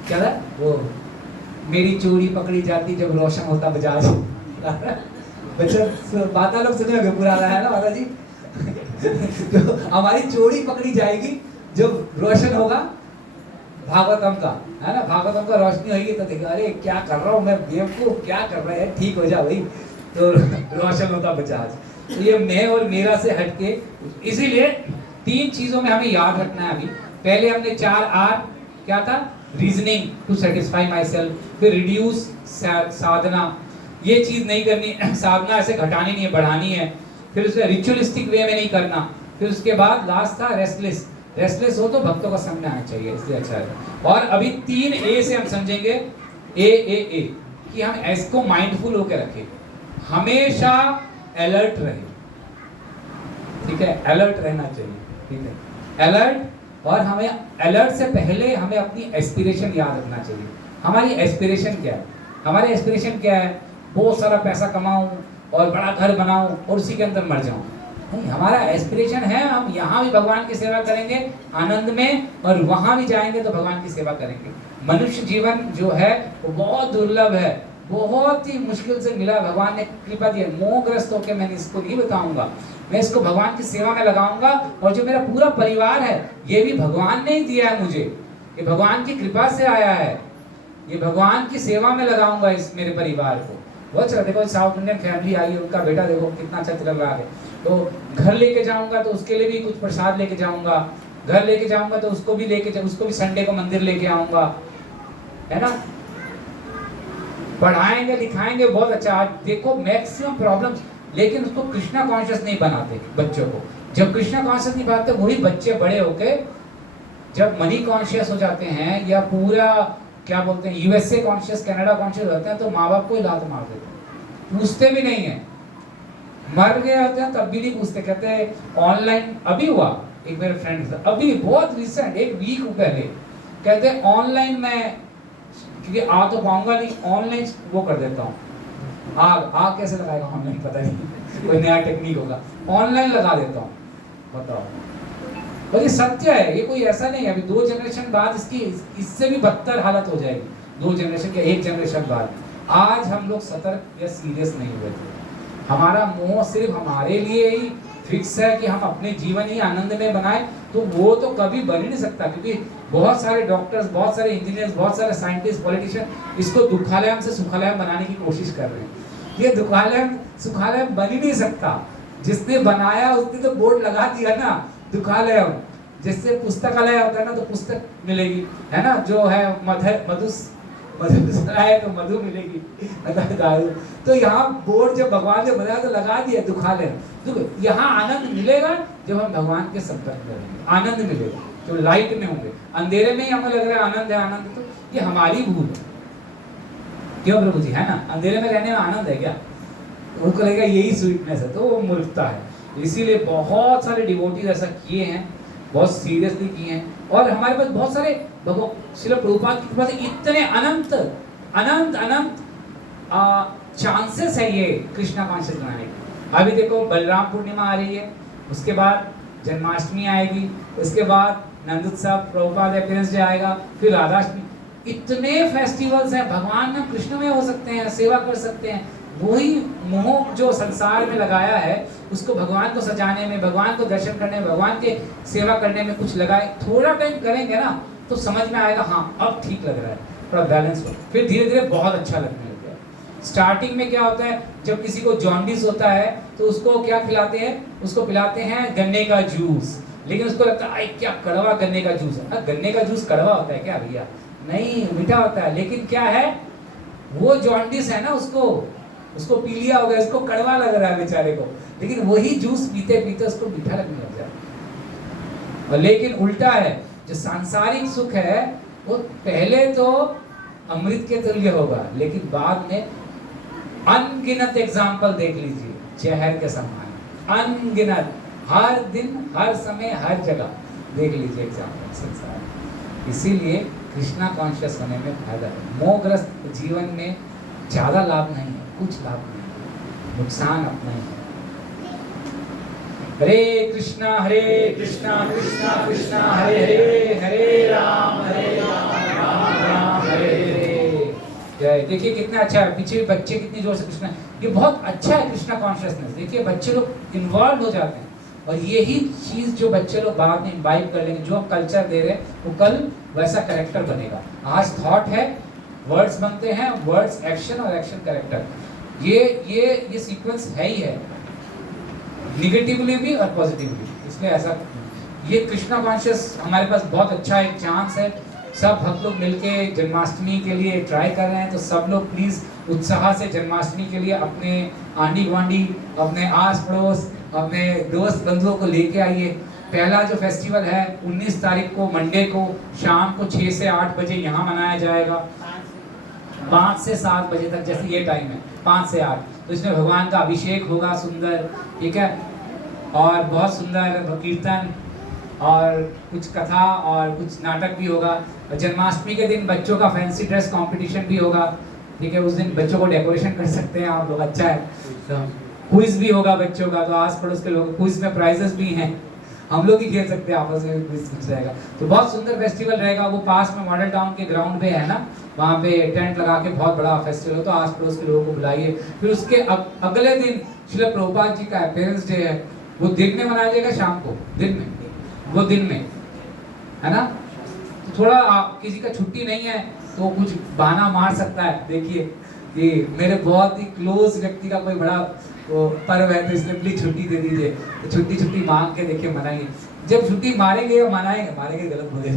क्या था वो, मेरी चोरी पकड़ी जाती जब रोशन होता बजाज, बच्चा बाता लोग सुने होंगे, पुराना है ना माता जी तो हमारी चोरी पकड़ी जाएगी जब रोशन होगा भागवतम का, है ना, भागवतम का रोशनी होगी तो देखो अरे क्या कर रहा हूँ मैं, बेवकूफ क्या कर रहा है, ठीक हो जा भाई, तो रोशन होता बजाज। तो ये मैं और मेरा से हटके, इसीलिए 3 चीजों में हमें याद रखना है। अभी पहले हमने 4 आर क्या था, reasoning to satisfy myself, फिर रिड्यूस साधना, ये चीज नहीं करनी, साधना ऐसे घटानी नहीं है, बढ़ानी है। फिर उसके रिचुअलिस्टिक वे में नहीं करना। फिर उसके बाद लास्ट था रेस्टलेस। रेस्टलेस हो तो भक्तों का संग में आना चाहिए, इसलिए अच्छा है। और अभी 3 ए से हम समझेंगे, ए कि हम इसको माइंडफुल होकर रखें, हमेशा अलर्ट रहे, ठीक है, अलर्ट रहना चाहिए, ठीक है, अलर्ट। और हमें अलर्ट से पहले हमें अपनी एस्पिरेशन याद रखना चाहिए। हमारी एस्पिरेशन क्या है? हमारी एस्पिरेशन क्या है? बहुत सारा पैसा कमाऊं और बड़ा घर बनाऊं और उसी के अंदर मर जाऊं। नहीं, हमारा एस्पिरेशन है हम यहाँ भी भगवान की सेवा करेंगे आनंद में, और वहां भी जाएंगे तो भगवान की सेवा करेंगे। मनुष्य जीवन जो है वो बहुत दुर्लभ है, बहुत ही मुश्किल से मिला, भगवान ने कृपा दी है। मोहग्रस्त होकर मैंने इसको नहीं बताऊंगा, मैं इसको भगवान की सेवा में लगाऊंगा। और जो मेरा पूरा परिवार है ये भी भगवान ने ही दिया है मुझे, ये भगवान की कृपा से आया है, ये भगवान की सेवा में लगाऊंगा इस मेरे परिवार को। बहुत अच्छा, देखो साउथ इंडियन फैमिली आई है, उनका बेटा देखो कितना अच्छा चल रहा है। तो घर लेके जाऊंगा तो उसके लिए भी कुछ प्रसाद लेके जाऊंगा, घर लेके जाऊंगा तो उसको भी लेके, उसको भी संडे को मंदिर लेके आऊंगा, है ना। पढ़ाएंगे लिखाएंगे बहुत अच्छा। आज देखो मैक्सिमम प्रॉब्लम्स, लेकिन उसको कृष्णा कॉन्शियस नहीं बनाते बच्चों को। जब कृष्णा कॉन्शियस नहीं बनाते वही बच्चे बड़े होके जब मनी कॉन्शियस हो जाते हैं, या पूरा क्या बोलते हैं यूएसए कॉन्शियस, कनाडा कॉन्शियस होते हैं, तो माँ बाप को ही लात मार देते हैं, पूछते भी नहीं है। मर गए होते हैं तब भी नहीं पूछते, कहते हैं ऑनलाइन। अभी हुआ एक मेरे फ्रेंड, अभी बहुत रिसेंट, एक वीक पहले, कहते हैं ऑनलाइन मैं, क्योंकि आ तो पाऊंगा नहीं, ऑनलाइन वो कर देता हूँ। आग कैसे लगाएगा ऑनलाइन, पता नहीं, कोई नया टेक्निक होगा, ऑनलाइन लगा देता हूँ। बताओ, और ये सत्य है, ये कोई ऐसा नहीं है। अभी 2 जनरेशन बाद इसकी इससे भी बदतर हालत हो जाएगी, 2 जनरेशन के 1 जनरेशन बाद। आज हम लोग सतर्क या सीरियस नहीं हुए थे। हमारा मोह सिर्फ हमारे लिए ही फिक्स है कि हम अपने जीवन ही आनंद में बनाए, तो वो तो कभी बन ही नहीं सकता। क्योंकि बहुत सारे डॉक्टर्स, बहुत सारे इंजीनियर्स, बहुत सारे साइंटिस्ट, पॉलिटिशियन इसको दुखालयम से सुखालयम बनाने की कोशिश कर रहे हैं। ये दुखालयम सुखालयम बन ही नहीं सकता। जिसने बनाया उसने तो बोर्ड लगा दिया ना, दुखालयम। जिससे पुस्तकालय होता है ना, तो पुस्तक मिलेगी, है ना, जो है मधु है तो मधु मिलेगी, दारू। तो यहाँ बोर्ड जब भगवान ने बनाया तो लगा दिया दुखालय। यहाँ आनंद मिलेगा जब हम भगवान के संपर्क में रहेंगे, आनंद मिलेगा तो लाइट में होंगे। अंधेरे में ही हमें लग रहा है आनंद है, आनंद, तो ये हमारी भूल है। क्यों प्रभु जी, है ना, अंधेरे में रहने में आनंद है क्या? उनको लगेगा यही स्वीटनेस है, तो वो मूर्खता है। इसीलिए बहुत सारे डिवोटीज ऐसा किए हैं, बहुत सीरियसली किए हैं। और हमारे पास बहुत सारे श्रील प्रभुपाद की कृपा से इतने अनंत अनंत अनंत चांसेस है ये कृष्णा कॉन्शियस बनाने के। अभी देखो बलराम पूर्णिमा आ रही है, उसके बाद जन्माष्टमी आएगी, उसके बाद नंदोत्सव, प्रभुपाद अपीयरेंस डे आएगा, फिर राधाष्टमी। इतने फेस्टिवल्स हैं, भगवान में कृष्ण में हो सकते हैं, सेवा कर सकते हैं। वही मोह जो संसार में लगाया है उसको भगवान को सजाने में, भगवान को दर्शन करने में, भगवान के सेवा करने में कुछ लगाए। थोड़ा टाइम करेंगे ना तो समझ में आएगा, हाँ अब ठीक लग रहा है, थोड़ा बैलेंस हो, फिर धीरे धीरे बहुत अच्छा लगने लग गया। स्टार्टिंग में क्या होता है, जब किसी को जॉन्डिस होता है तो उसको क्या खिलाते हैं, उसको पिलाते हैं गन्ने का जूस। लेकिन उसको लगता है क्या कड़वा गन्ने का जूस है। गन्ने का जूस कड़वा होता है क्या भैया? नहीं, मीठा होता है। लेकिन क्या है, वो जॉन्डिस है ना, उसको पी लिया होगा, इसको कड़वा लग रहा है बेचारे को, लेकिन वही जूस पीते पीते उसको मीठा लगने लग जाता है। और लेकिन उल्टा है, जो सांसारिक सुख है वो पहले तो अमृत के तुल्य होगा, लेकिन बाद में अनगिनत एग्जाम्पल देख लीजिए, जहर के समान, अनगिनत, हर दिन, हर समय, हर जगह देख लीजिए एग्जाम्पल संसार। इसीलिए कृष्णा कॉन्शियस होने में फायदा है। मोहग्रस्त जीवन में ज्यादा लाभ नहीं है, कुछ लाभ नहीं, नुकसान अपना ही है। हरे कृष्णा कृष्णा कृष्णा हरे हरे, हरे राम राम राम हरे हरे। जय। देखिए कितना अच्छा है, पीछे बच्चे कितनी जोर से कृष्णा, ये बहुत अच्छा है कृष्णा कॉन्शियसनेस। देखिए बच्चे लोग इन्वॉल्व हो जाते हैं, और यही चीज जो बच्चे लोग बाद में इम्बाइब कर लेंगे, जो हम कल्चर दे रहे हैं वो कल वैसा कैरेक्टर बनेगा। आज थॉट है, वर्ड्स बनते हैं, वर्ड्स एक्शन और एक्शन कैरेक्टर। ये सीक्वेंस है ही है, निगेटिवली भी और पॉजिटिवली। इसलिए ऐसा ये कृष्णा कॉन्शियस हमारे पास बहुत अच्छा एक चांस है सब भक्त लोग मिलके जन्माष्टमी के लिए ट्राई कर रहे हैं, तो सब लोग प्लीज उत्साह से जन्माष्टमी के लिए अपने आंडी गुआंढी, अपने आस पड़ोस, अपने दोस्त बंधुओं को लेके आइए। पहला जो फेस्टिवल है 19 तारीख को मंडे को शाम को 6 से 8 बजे यहाँ मनाया जाएगा, 5 से 7 बजे तक, जैसे ये टाइम है 5 से 8। तो इसमें भगवान का अभिषेक होगा सुंदर, ठीक है, और बहुत सुंदर कीर्तन और कुछ कथा और कुछ नाटक भी होगा। और जन्माष्टमी के दिन बच्चों का फैंसी ड्रेस कंपटीशन भी होगा, ठीक है, उस दिन बच्चों को डेकोरेशन कर सकते हैं आप लोग, अच्छा है। तो क्विज भी होगा बच्चों का, तो आस पड़ोस के लोग, क्विज में प्राइजेस भी हैं, हम लोग ही खेल सकते हैं आपस में, क्विज कुछ रहेगा। तो बहुत सुंदर फेस्टिवल रहेगा। वो पास में मॉडल टाउन के ग्राउंड पे है ना, वहाँ पे टेंट लगा के बहुत बड़ा फेस्टिवल है, तो आस पड़ोस के लोगों को बुलाइए। फिर उसके अगले दिन श्रील प्रभुपाद जी का पेरेंट्स डे है, वो दिन में मनाया जाएगा, शाम को, दिन में, वो दिन में है ना। तो थोड़ा किसी का छुट्टी नहीं है तो कुछ बहाना मार सकता है। देखिए कि मेरे बहुत ही क्लोज व्यक्ति का कोई बड़ा वो पर्व है, तो इसलिए प्लीज छुट्टी दे दीजिए, तो छुट्टी मांग के देखिए मनाएंगे। जब छुट्टी मारेंगे और मारेंगे गलत बोले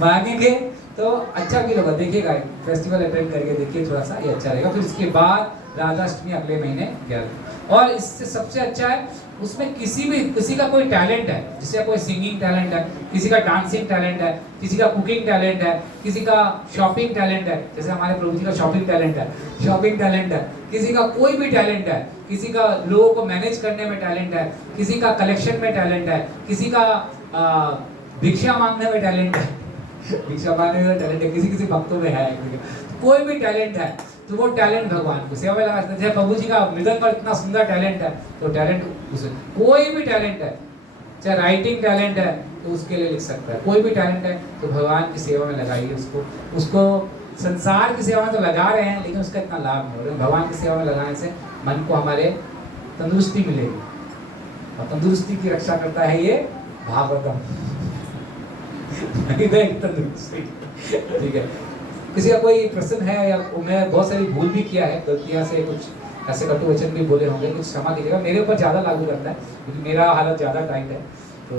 मांगेंगे तो अच्छा भी होगा। देखिएगा, फेस्टिवल अटेंड करके देखिए, थोड़ा सा ये अच्छा रहेगा। फिर उसके बाद राधाष्टमी अगले महीने 11। और इससे सबसे अच्छा है, उसमें किसी का कोई टैलेंट है, जिसका कोई सिंगिंग टैलेंट है, किसी का डांसिंग टैलेंट है, किसी का कुकिंग टैलेंट है, किसी का शॉपिंग टैलेंट है, जैसे हमारे प्रभु जी का शॉपिंग टैलेंट है, किसी का कोई भी टैलेंट है, किसी का लोगों को मैनेज करने में टैलेंट है, किसी का कलेक्शन में टैलेंट है, किसी का भिक्षा मांगने में टैलेंट है भिक्षा मांगने में टैलेंट है, किसी भक्तों में है, कोई भी टैलेंट है, तो वो टैलेंट भगवान को सेवा में लगा सकते हैं। जैसे प्रभु जी का मृदंग पर इतना सुंदर टैलेंट है, तो टैलेंट उसे, कोई भी टैलेंट है, चाहे राइटिंग टैलेंट है तो उसके लिए लिख सकता है, कोई भी टैलेंट है तो भगवान की सेवा में लगाइए उसको संसार की सेवा में तो लगा रहे हैं, लेकिन उसका इतना लाभ नहीं हो रहा। भगवान की सेवा में लगाने से मन को हमारे तंदुरुस्ती मिलेगी, और तंदुरुस्ती की रक्षा करता है ये भागवतम तंदुरुस्ती, ठीक है। किसी का कोई प्रश्न है, या मैं बहुत सारी भूल भी किया है, गलतियां से कुछ ऐसे कटु वचन भी बोले होंगे, कुछ क्षमा कीजिएगा, मेरे ऊपर ज़्यादा लागू करता है क्योंकि मेरा हालत ज़्यादा टाइट है। तो